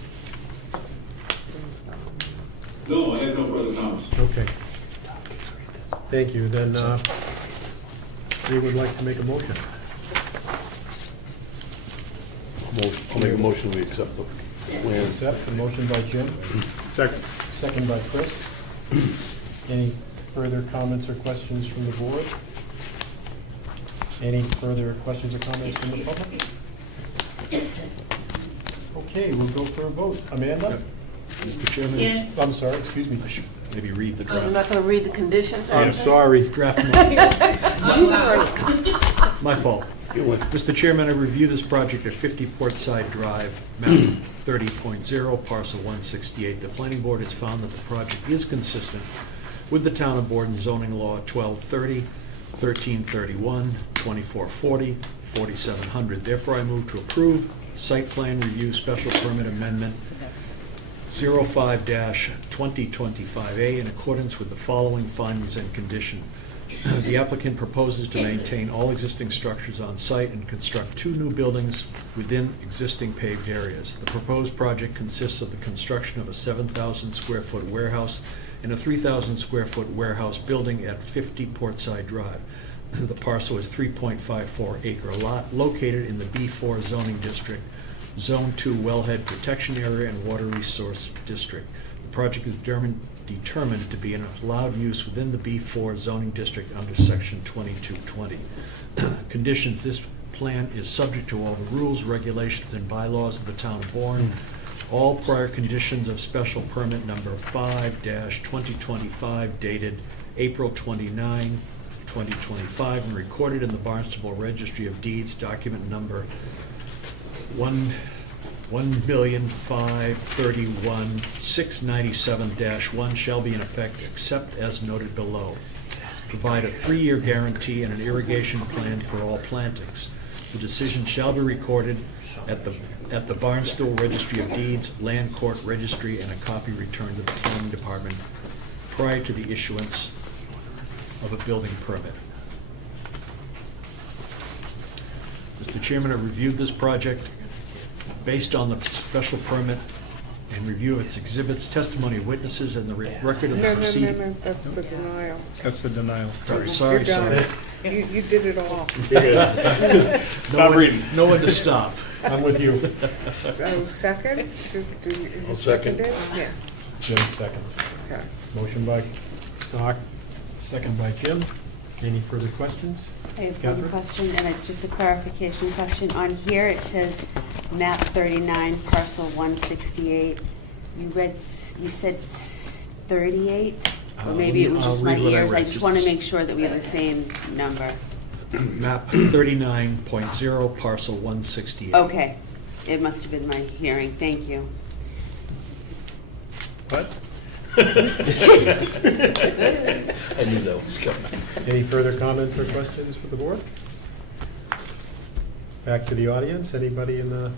No, I have no further comments. Okay. Thank you. Then, we would like to make a motion. I'll make a motion, we accept the plan. Accept the motion by Jim, Second. second by Chris. Any further comments or questions from the board? Any further questions or comments from the public? Okay, we'll go for a vote. Amanda? Mr. Chairman? Yes. I'm sorry, excuse me. I should maybe read the I'm draft. not gonna read the conditions. or I'm anything? sorry. Draft Oh, My fault. Mr. Chairman, I review this project at 50 Portside Drive, map 30.0, parcel 168. The planning board has found that the project is consistent with the Town of Bourne zoning law 1230, 1331, 2440, 4700. Therefore, I move to approve site plan review special permit amendment 05-2025A in accordance with the following findings and condition. The applicant proposes to maintain all existing structures on site and construct 2 new buildings within existing paved areas. The proposed project consists of the construction of a 7,000 square foot warehouse and a 3,000 square foot warehouse building at 50 Portside Drive. The parcel is 3.54 acre lot located in the B4 zoning district, Zone 2 Wellhead Protection Area and Water Resource District. The project is determined to be an allowed use within the B4 zoning district under section 2220. Conditions: this plan is subject to all the rules, regulations, and bylaws of the Town of Bourne. All prior conditions of special permit number 5-2025 dated April 29, 2025 and recorded in the Barnstable Registry of Deeds, document number 1,531,697-1 shall be in effect except as noted below. Provide a 3-year guarantee and an irrigation plan for all plantings. The decision shall be recorded at the Barnstable Registry of Deeds, Land Court Registry, and a copy returned to the Planning Department prior to the issuance of a building permit. Mr. Chairman, I reviewed this project based on the special permit and review of its exhibits, testimony of witnesses, and the record of the proceeding. No, that's the denial. That's the denial. Sorry. You're done. You did it all. Stop reading. No one to stop. I'm with you. So second? I'll second. It? Yeah. Jim, second. Okay. Motion by Doc, second by Jim. Any further questions? I have one Catherine? question, and it's just a clarification question. On here, it says map 39, parcel 168. You said 38? Or maybe it was I'll just my read what I ears. I read. just want to make sure that we have the same number. Map 39.0, parcel 168. Okay. It must have been my hearing. Thank you. What? I knew that was coming. Any further comments or questions for the board? Back to the audience. Anybody in the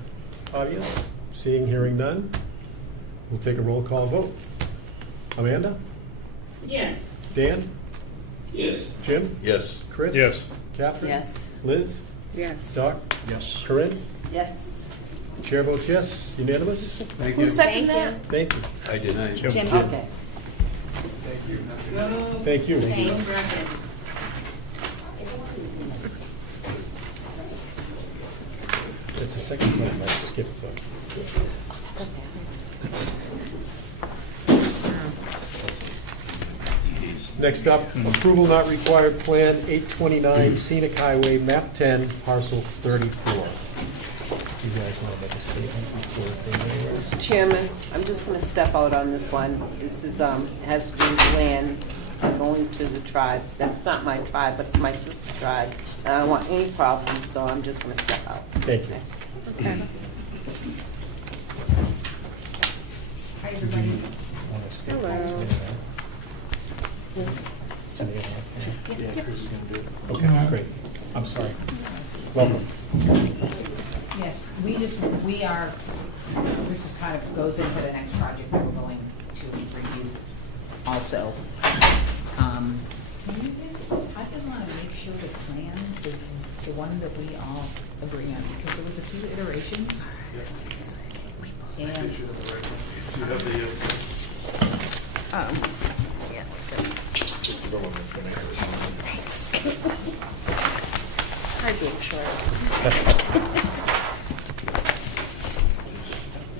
audience? Seeing, hearing none? We'll take a roll call vote. Amanda? Yes. Dan? Yes. Jim? Yes. Chris? Yes. Catherine? Yes. Liz? Yes. Doc? Yes. Corinne? Yes. Chair votes yes. Unanimous? Thank Who you. seconded that? Thank you. I did. Jim. Okay. Thank you. It's the second time I skipped one. Next up, approval not required, Plan 829, Scenic Highway, Map 10, Parcel 34. You guys want to make a statement before it goes anywhere? Mr. Chairman, I'm just gonna step out on this one. This is, has to do with land going to the tribe. That's not my tribe, but it's my sister's tribe. And I don't want any problems, so I'm just gonna step out. Thank you. Okay. Hi, everybody. Want to stay- Hello. Yeah, Chris is gonna do it. Okay, great. I'm sorry. Welcome. Yes, we are, this is kind of goes into the next project that we're going to review also. I just want to make sure the plan, the one that we all agree on, because there was a few iterations. And, Do you have the, yeah. this is the one that's gonna have it. Thanks. Hi, Big Short.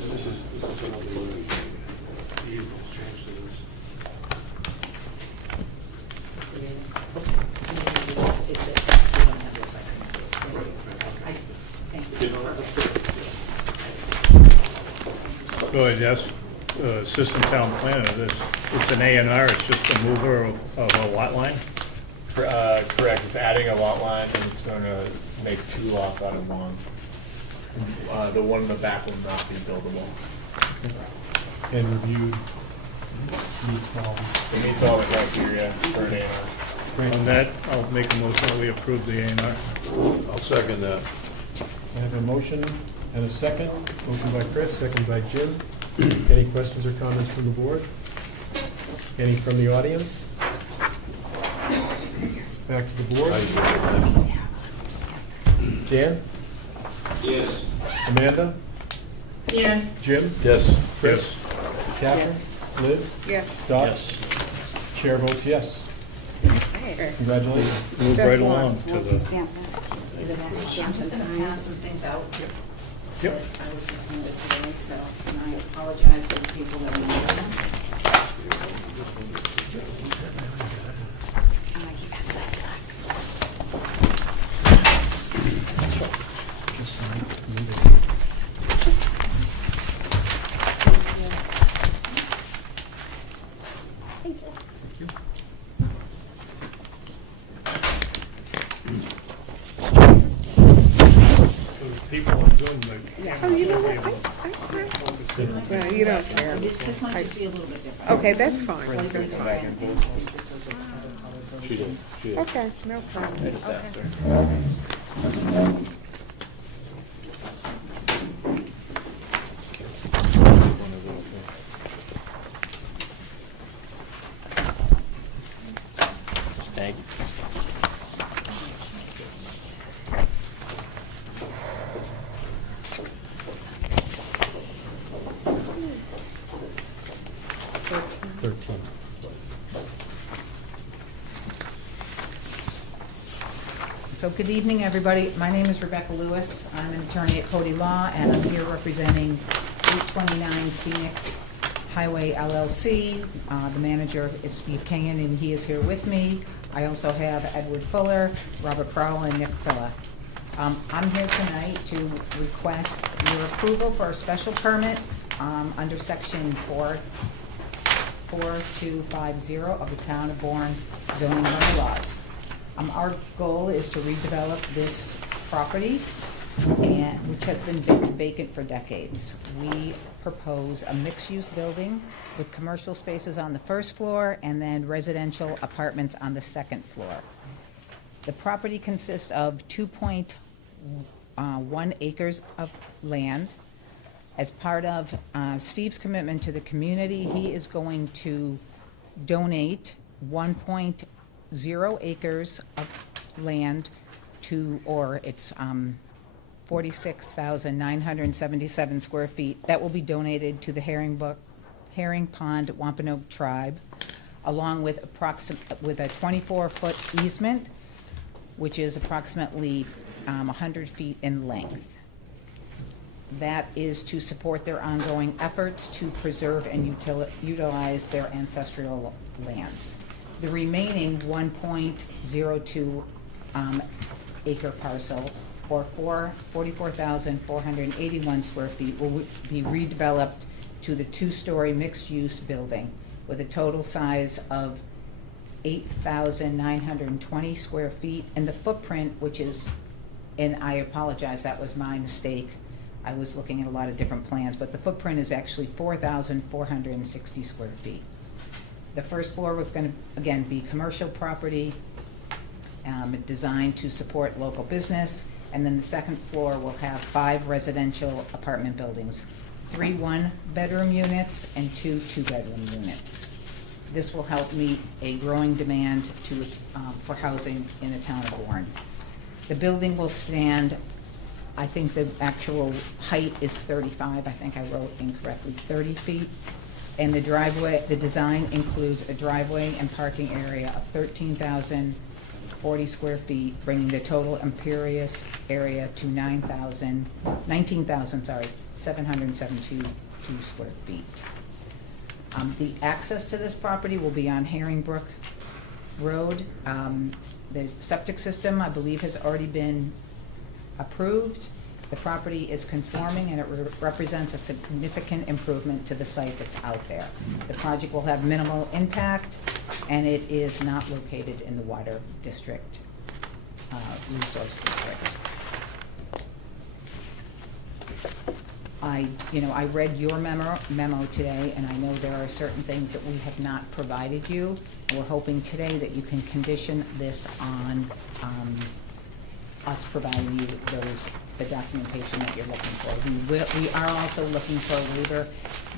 This is some of the April's change to this. Is it, we don't have this, I can see it. Thank you. Go ahead, yes. Assistant town planner, it's an A&R, it's just a mover of a lot line. Correct, it's adding a lot line and it's gonna make 2 lots out of one. The one in the back will not be buildable. And reviewed Meets all. It meets all the criteria for an A&R. On that, I'll make a motion that we approve the A&R. I'll second that. I have a motion and a second. Motion by Chris, second by Jim. Any questions or comments from the board? Any from the audience? Back to the board. Dan? Yes. Amanda? Yes. Jim? Yes. Chris? Catherine? Liz? Yes. Dot? Yes. Chair votes yes. Okay. Congratulations. Move Step right one. along to the, I'm just gonna pass some things out. Yep. that I was just handed today, so, and I apologize to the people that missed them. those people on Zoom, Oh, you know what? Well, you don't care. This might just be a little bit different. Okay, that's fine. That's fine. This is a better color version. She did. She did. Okay, no problem. Okay. Thank you. So good evening, everybody. My name is Rebecca Lewis. I'm an attorney at Cody Law, and I'm here representing 829 Scenic Highway LLC. The manager is Steve Kangan, and he is here with me. I also have Edward Fuller, Robert Crowell, and Nick Filla. I'm here tonight to request your approval for a special permit under section 4250 of the Town of Bourne zoning bylaws. Our goal is to redevelop this property, which has been vacant for decades. We propose a mixed-use building with commercial spaces on the first floor and then residential apartments on the second floor. The property consists of 2.1 acres of land. As part of Steve's commitment to the community, he is going to donate 1.0 acres of land to, or it's 46,977 square feet. That will be donated to the Herring Pond Wampanoag tribe, along with a 24-foot easement, which is approximately 100 feet in length. That is to support their ongoing efforts to preserve and utilize their ancestral lands. The remaining 1.02 acre parcel, or 44,481 square feet, will be redeveloped to the two-story mixed-use building with a total size of 8,920 square feet, and the footprint, which is, and I apologize, that was my mistake. I was looking at a lot of different plans, but the footprint is actually 4,460 square feet. The first floor was going to, again, be commercial property, designed to support local business, and then the second floor will have 5 residential apartment buildings, 3 one-bedroom units and 2 two-bedroom units. This will help meet a growing demand for housing in the town of Bourne. The building will stand, I think the actual height is 35, I think I wrote incorrectly, 30 feet. And the driveway, the design includes a driveway and parking area of 13,040 square feet, bringing the total impervious area to 19,772 square feet. The access to this property will be on Herringbrook Road. The septic system, I believe, has already been approved. The property is conforming, and it represents a significant improvement to the site that's out there. The project will have minimal impact, and it is not located in the water district, resource district. I read your memo today, and I know there are certain things that we have not provided you. And we're hoping today that you can condition this on us providing you the documentation that you're looking for. We are also looking for a waiver.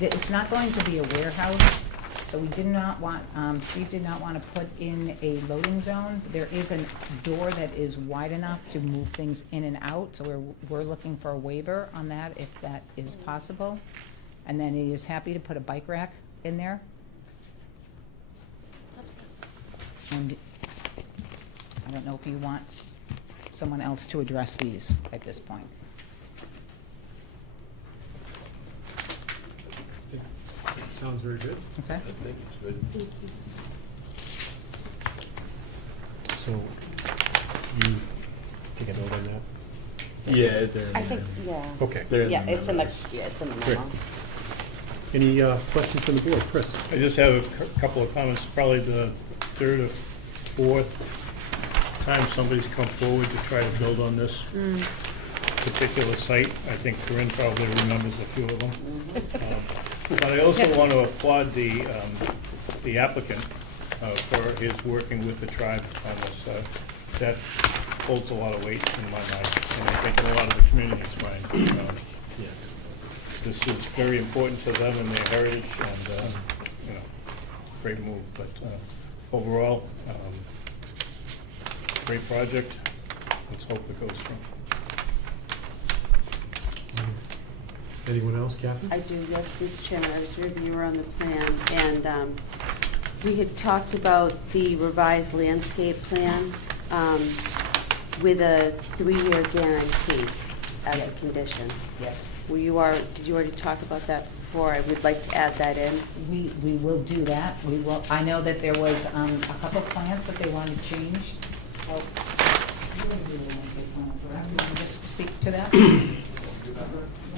It's not going to be a warehouse, so we did not want, Steve did not want to put in a loading zone. There is a door that is wide enough to move things in and out, so we're looking for a waiver on that if that is possible. And then he is happy to put a bike rack in there. And I don't know if you want someone else to address these at this point. Sounds very good. Okay. I think it's good. So, you take a note on that? Yeah, they're. I think, yeah. Okay. Yeah, it's in the Great. memo. Any questions from the board? Chris? I just have a couple of comments, probably the third or fourth time somebody's come forward to try to build on this particular site. I think Corinne probably remembers a few of them. But I also want to applaud the applicant for his working with the tribe on this. That holds a lot of weight in my mind, and I think in a lot of the community's mind. This is very important to them and their heritage, and great move. But overall, great project. Let's hope it goes through. Anyone else, Kathy? I do, yes, Mr. Chairman, I was reviewer on the plan, and we had talked about the revised landscape plan with a 3-year guarantee as a condition. Yes. Did you already talk about that before? I would like to add that in. We will do that. We will, I know that there was a couple plants that they wanted changed. Oh, you want to just speak to that?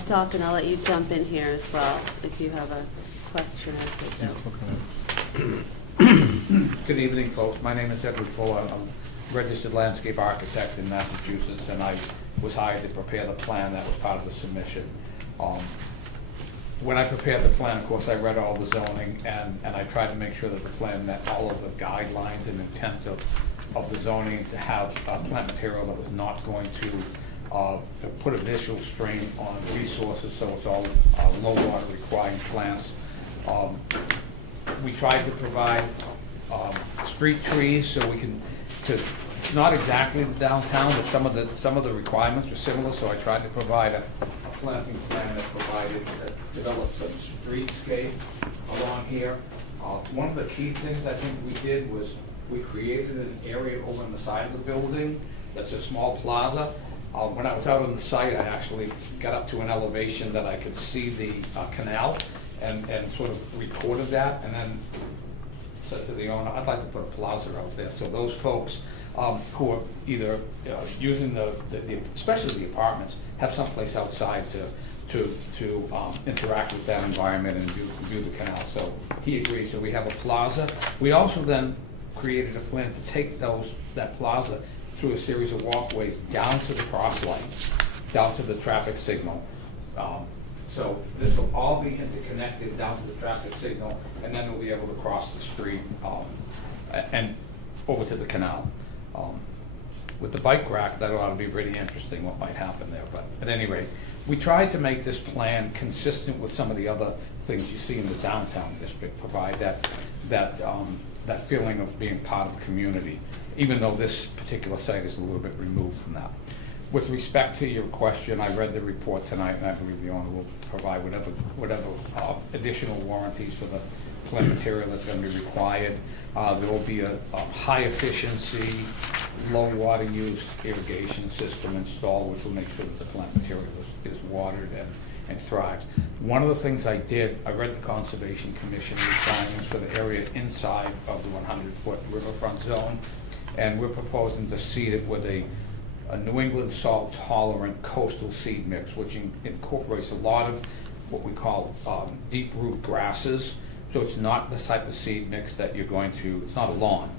Talk, and I'll let you jump in here as well if you have a question as to Good evening, folks. My name is Edward Fuller. I'm a registered landscape architect in Massachusetts, and I was hired to prepare the plan that was part of the submission. When I prepared the plan, of course, I read all the zoning, and I tried to make sure that the plan met all of the guidelines and intent of the zoning, to have plant material that was not going to put additional strain on resources, so it's all low water requiring plants. We tried to provide street trees so we can, it's not exactly downtown, but some of the requirements were similar, so I tried to provide a planting plan that developed a streetscape along here. One of the key things I think we did was we created an area over on the side of the building that's a small plaza. When I was out on the site, I actually got up to an elevation that I could see the canal and sort of recorded that, and then said to the owner, I'd like to put a plaza out there. So those folks who are either using especially the apartments, have someplace outside to interact with that environment and view the canal. So he agreed. So we have a plaza. We also then created a plan to take that plaza through a series of walkways down to the cross lines, down to the traffic signal. So this will all be interconnected down to the traffic signal, and then we'll be able to cross the street and over to the canal. With the bike rack, that ought to be really interesting what might happen there. But at any rate, we tried to make this plan consistent with some of the other things you see in the downtown district, provide that feeling of being part of a community, even though this particular site is a little bit removed from that. With respect to your question, I read the report tonight, and I believe the owner will provide whatever additional warranties for the plant material that's going to be required. There will be a high efficiency, low water use irrigation system installed, which will make sure that the plant material is watered and thrives. One of the things I read the Conservation Commission requirements for the area inside of the 100-foot riverfront zone, and we're proposing to seed it with a New England salt-tolerant coastal seed mix, which incorporates a lot of what we call deep root grasses. So it's not the type of seed mix that it's not a lawn.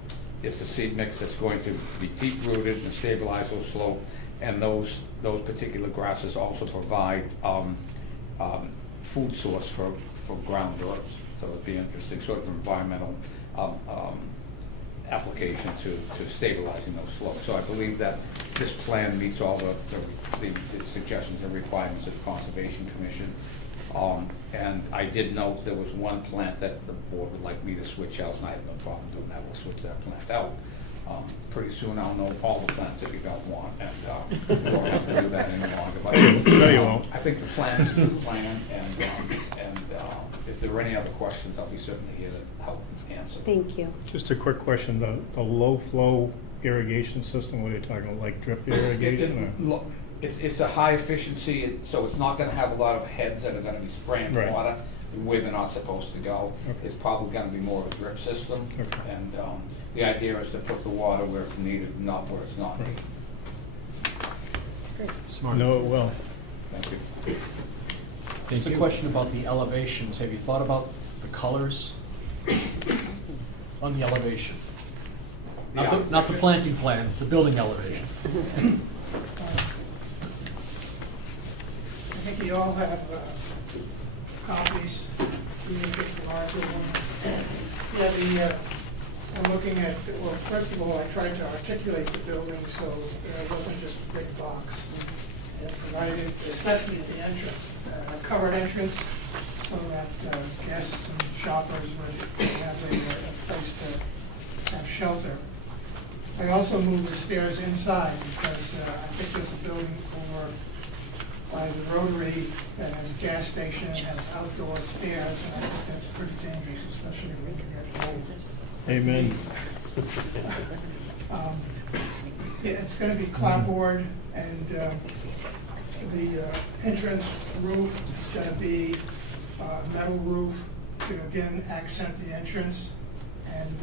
It's a seed mix that's going to be deep rooted and stabilize those slopes. And those particular grasses also provide food source for ground herbs. So it'd be interesting, sort of environmental application to stabilizing those slopes. So I believe that this plan meets all the suggestions and requirements of the Conservation Commission. And I did note there was one plant that the board would like me to switch out, and I have no problem doing that. We'll switch that plant out. Pretty soon I'll know all the plants that you don't want, and we won't have to do that any longer. But No, you won't. I think the plan is a good plan, and if there are any other questions, I'll be certainly here to help answer. Thank you. Just a quick question, the low-flow irrigation system, what are you talking about, like drip irrigation? or- It's a high efficiency, so it's not gonna have a lot of heads that are gonna be spraying Right. water where they're not supposed to go. Okay. It's probably gonna be more of a drip system, Okay. and the idea is to put the water where it's needed, not where it's not needed. Smart. No, it will. Thank you. There's a question about the elevations. Have you thought about the colors on the elevation? Not the planting plan, the building elevation. I think you all have copies, you can get the larger ones. Yeah, I'm looking at, well, first of all, I tried to articulate the building so it wasn't just a big box. And provided, especially at the entrance, a covered entrance so that guests and shoppers would have a place to have shelter. I also moved the stairs inside because I think there's a building over by the Rotary that has a gas station, has outdoor stairs, and I think that's pretty dangerous, especially when you get cold. Amen. Yeah, it's gonna be clapboard, and the entrance roof is gonna be metal roof to again accent the entrance, and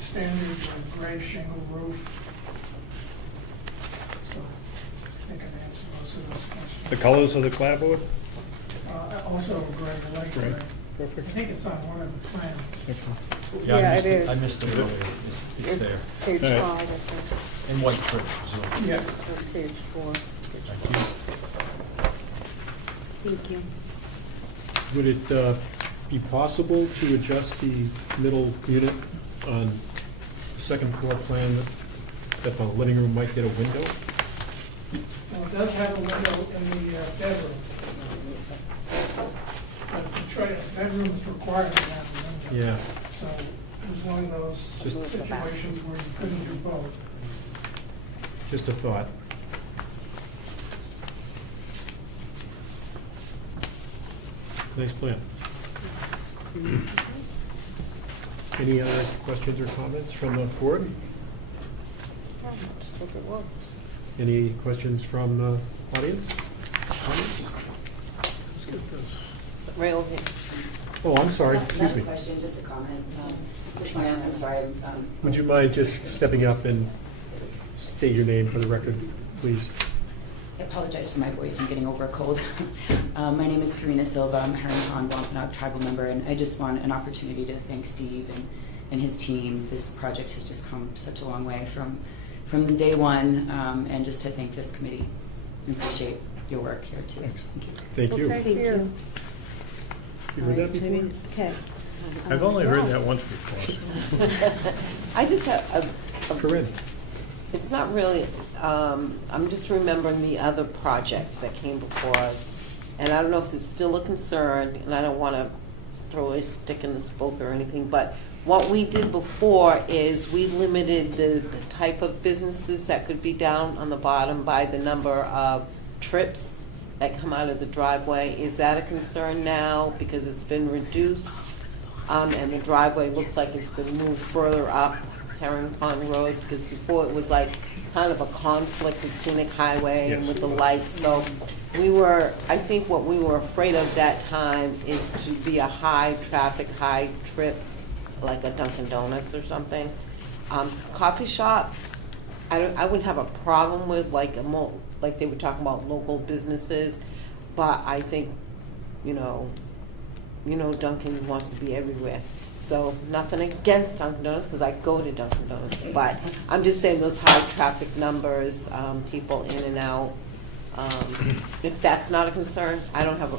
standard gray shingle roof. So I think I've answered most of those questions. The colors of the clapboard? Also gray, light Gray. gray. I Perfect. think it's on one of the plans. Excellent. Yeah, Yeah, I missed it it. is. I missed it earlier. It's there. Page All right. 5, I think, In white trim, presumably. Yeah. or page 4. Thank you. Thank you. Would it be possible to adjust the middle unit on the second floor plan that the living room might get a window? Well, it does have a window in the bedroom. But the bedroom is required to have a window. Yeah. So it was one of those Just- situations where you couldn't do both. Just a thought. Nice plan. Any other questions or comments from the board? Just hope it works. Any questions from the audience? Comments? Right over here. Oh, I'm sorry, excuse Not me. a question, just a comment. This one, I'm sorry. Would you mind just stepping up and state your name for the record, please? I apologize for my voice, I'm getting over a cold. My name is Karina Silva, I'm a Herring Wampanoag tribal member, and I just want an opportunity to thank Steve and his team. This project has just come such a long way from the day one, and just to thank this committee. I appreciate your work here too. Thank you. Thank you. Thank you. You heard that before? Okay. I've only heard that once before. I just have Corinne? it's not really, I'm just remembering the other projects that came before us. And I don't know if it's still a concern, and I don't want to throw a stick in the spoke or anything, but what we did before is we limited the type of businesses that could be down on the bottom by the number of trips that come out of the driveway. Is that a concern now because it's been reduced? And the driveway looks like it's been moved further up Herring Pond Road, because before it was like kind of a conflict with scenic highway and with the lights. So I think what we were afraid of that time is to be a high traffic, high trip, like a Dunkin' Donuts or something. Coffee shop, I wouldn't have a problem with like like they were talking about local businesses, but I think, Dunkin' wants to be everywhere. So nothing against Dunkin' Donuts, because I go to Dunkin' Donuts, but I'm just saying those high traffic numbers, people in and out, If that's not a concern, I don't have a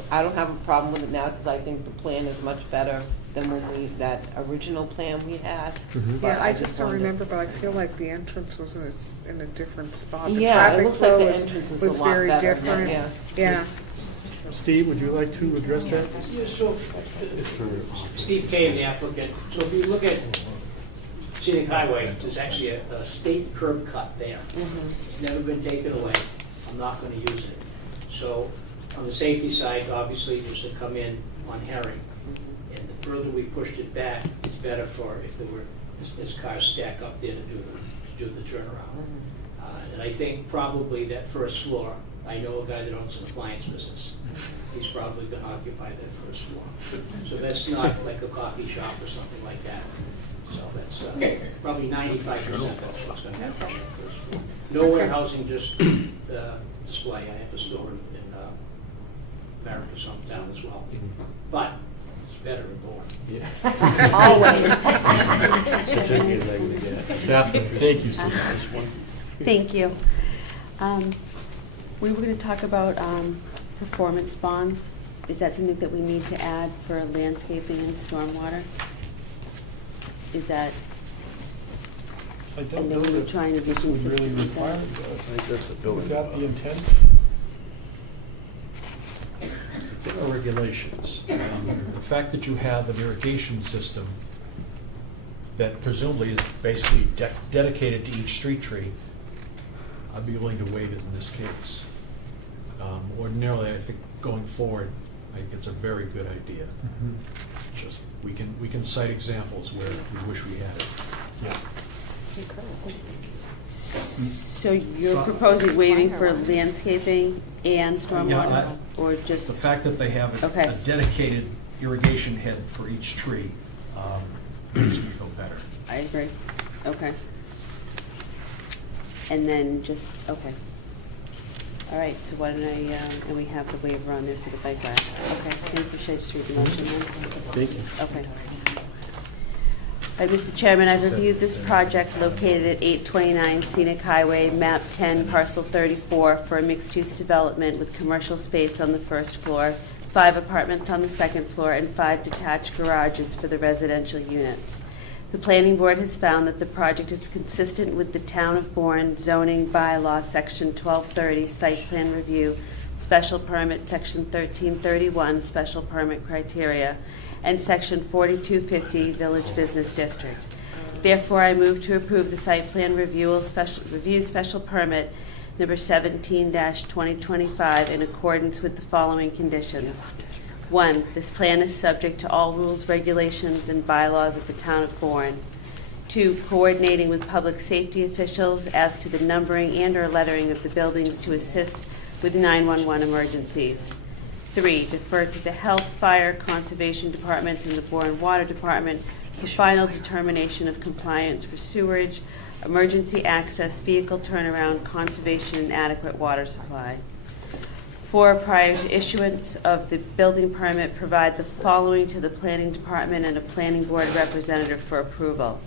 problem with it now, because I think the plan is much better than that original plan we had. But Yeah, I just don't wanted- remember, but I feel like the entrance was in a different spot. The Yeah, it traffic looks like the flow entrance is a was lot very better, different. yeah. Yeah. Steve, would you like to address that? Yeah, so, Steve Kay, the applicant. So if you look at Scenic Highway, there's actually a state curb cut there. It's never been taken away. I'm not going to use it. So on the safety side, obviously, was to come in on Herring. And the further we pushed it back, it's better for if there were, as cars stack up there to do the turnaround. And I think probably that first floor, I know a guy that owns an appliance business. He's probably going to occupy that first floor. So that's not like a coffee shop or something like that. So that's probably 95% of what's going to happen on that first floor. No warehousing, just display. I have a store in America's hometown as well. But it's better in Bourne. Catherine, thank you so much. Thank you. We were going to talk about performance bonds. Is that something that we need to add for landscaping and stormwater? Is that, I I don't know know we were that trying to get some was really assistance with required. that. I think that's the Was building. that the intent? It's in our regulations. The fact that you have an irrigation system that presumably is basically dedicated to each street tree, I'd be willing to waive it in this case. Ordinarily, I think going forward, I think it's a very good idea. Just, we can cite examples where we wish we had it. Yeah. So you're proposing waiving for landscaping and stormwater, Yeah, or just? The fact that they have a Okay. dedicated irrigation head for each tree makes me feel better. I agree. Okay. And then just, okay. All right, so why don't and we have the waiver on there for the bike rack. Okay, thank you. Should I just read the motion then? Thank you. Okay. Mr. Chairman, I've reviewed this project located at 829 Scenic Highway, map 10, parcel 34, for a mixed-use development with commercial space on the first floor, 5 apartments on the second floor, and 5 detached garages for the residential units. The Planning Board has found that the project is consistent with the Town of Bourne zoning bylaw, Section 1230, Site Plan Review, Special Permit, Section 1331, Special Permit Criteria, and Section 4250, Village Business District. Therefore, I move to approve the Site Plan Review Special Permit number 17-2025 in accordance with the following conditions. 1, this plan is subject to all rules, regulations, and bylaws of the Town of Bourne. 2, coordinating with public safety officials as to the numbering and/or lettering of the buildings to assist with 911 emergencies. 3, defer to the Health, Fire, Conservation Departments and the Bourne Water Department for final determination of compliance for sewerage, emergency access, vehicle turnaround, conservation, and adequate water supply. 4, prior to issuance of the building permit, provide the following to the Planning Department and a Planning Board representative for approval.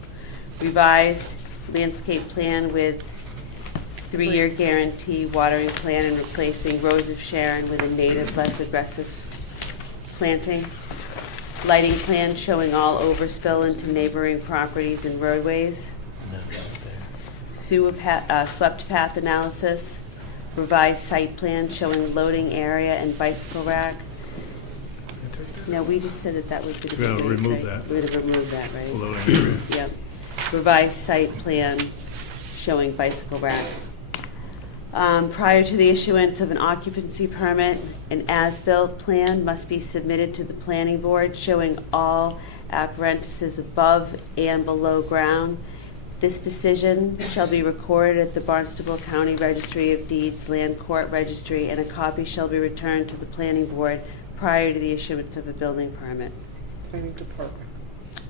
Revised landscape plan with 3-year guarantee, watering plan, and replacing Rose of Sharon with a native, less aggressive planting. Lighting plan showing all overspill into neighboring properties and roadways. Swept path analysis. Revised site plan showing loading area and bicycle rack. No, we just said that was going to be. We're gonna remove that. We're going to remove that, right? Loading area. Yep. Revised site plan showing bicycle rack. Prior to the issuance of an occupancy permit, an as-built plan must be submitted to the Planning Board showing all apparatuses above and below ground. This decision shall be recorded at the Barnstable County Registry of Deeds, Land Court Registry, and a copy shall be returned to the Planning Board prior to the issuance of a building permit. Planning Department.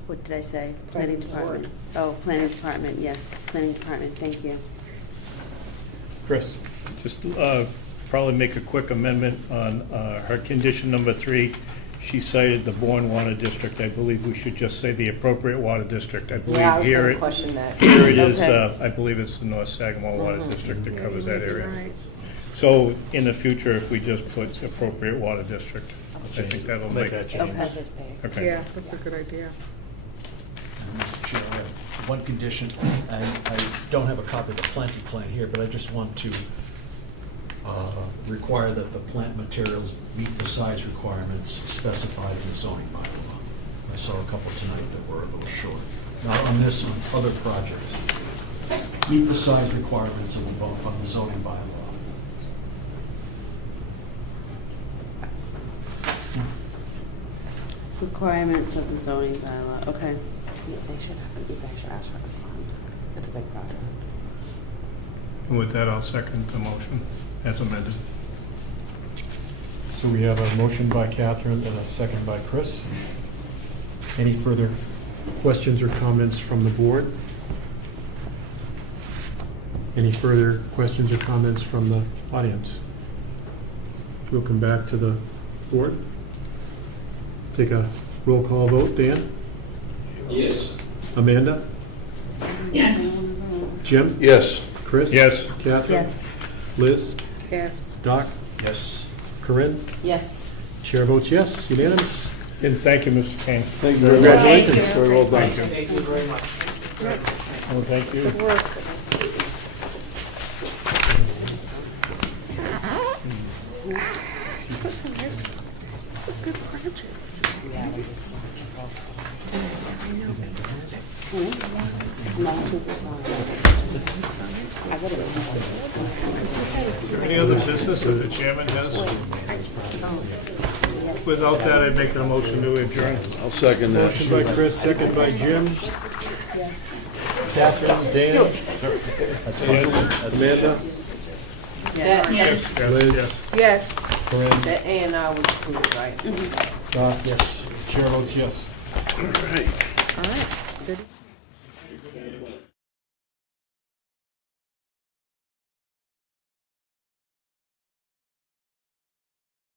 What did I say? Planning Department. Board. Oh, Planning Department, yes. Planning Department, thank you. Chris? Just probably make a quick amendment on her condition number 3. She cited the Bourne Water District. I believe we should just say the appropriate water district. I believe Yeah, I was here gonna it, question that. here it is. Okay. I believe it's the North Sagamore Water District that covers that area. Right. So in the future, if we just put appropriate water district, I think that'll make that Oh, change. has it paid? Okay. Yeah, that's a good idea. Mr. Chair, I have one condition, and I don't have a copy of the planting plan here, but I just want to require that the plant materials meet the size requirements specified in the zoning bylaw. I saw a couple tonight that were a little short. Not on this, on other projects. Meet the size requirements of the zoning bylaw. Requirements of the zoning bylaw, okay. They should ask for a bond. It's a big project. And with that, I'll second the motion as amended. So we have a motion by Catherine and a second by Chris. Any further questions or comments from the board? Any further questions or comments from the audience? We'll come back to the board. Take a roll call vote. Dan? Yes. Amanda? Yes. Jim? Yes. Chris? Yes. Catherine? Yes. Liz? Yes. Doc? Yes. Corinne? Yes. Chair votes yes, unanimous. And thank you, Mr. Kane. Thank you very much. Congratulations. Thank you. Very well done. Thank you very much. Well, thank you. Good work. Listen, it's a good project. Yeah, we just. Is there any other business that the chairman has? Without that, I'd make a motion to adjourn. I'll second that. Motion by Chris, second by Jim. Catherine, Dan? Yes. Amanda? That, Yes, Liz? yes. Yes. Corinne? the A and R was approved, right? Doc, yes. Chair votes yes. All right. Good.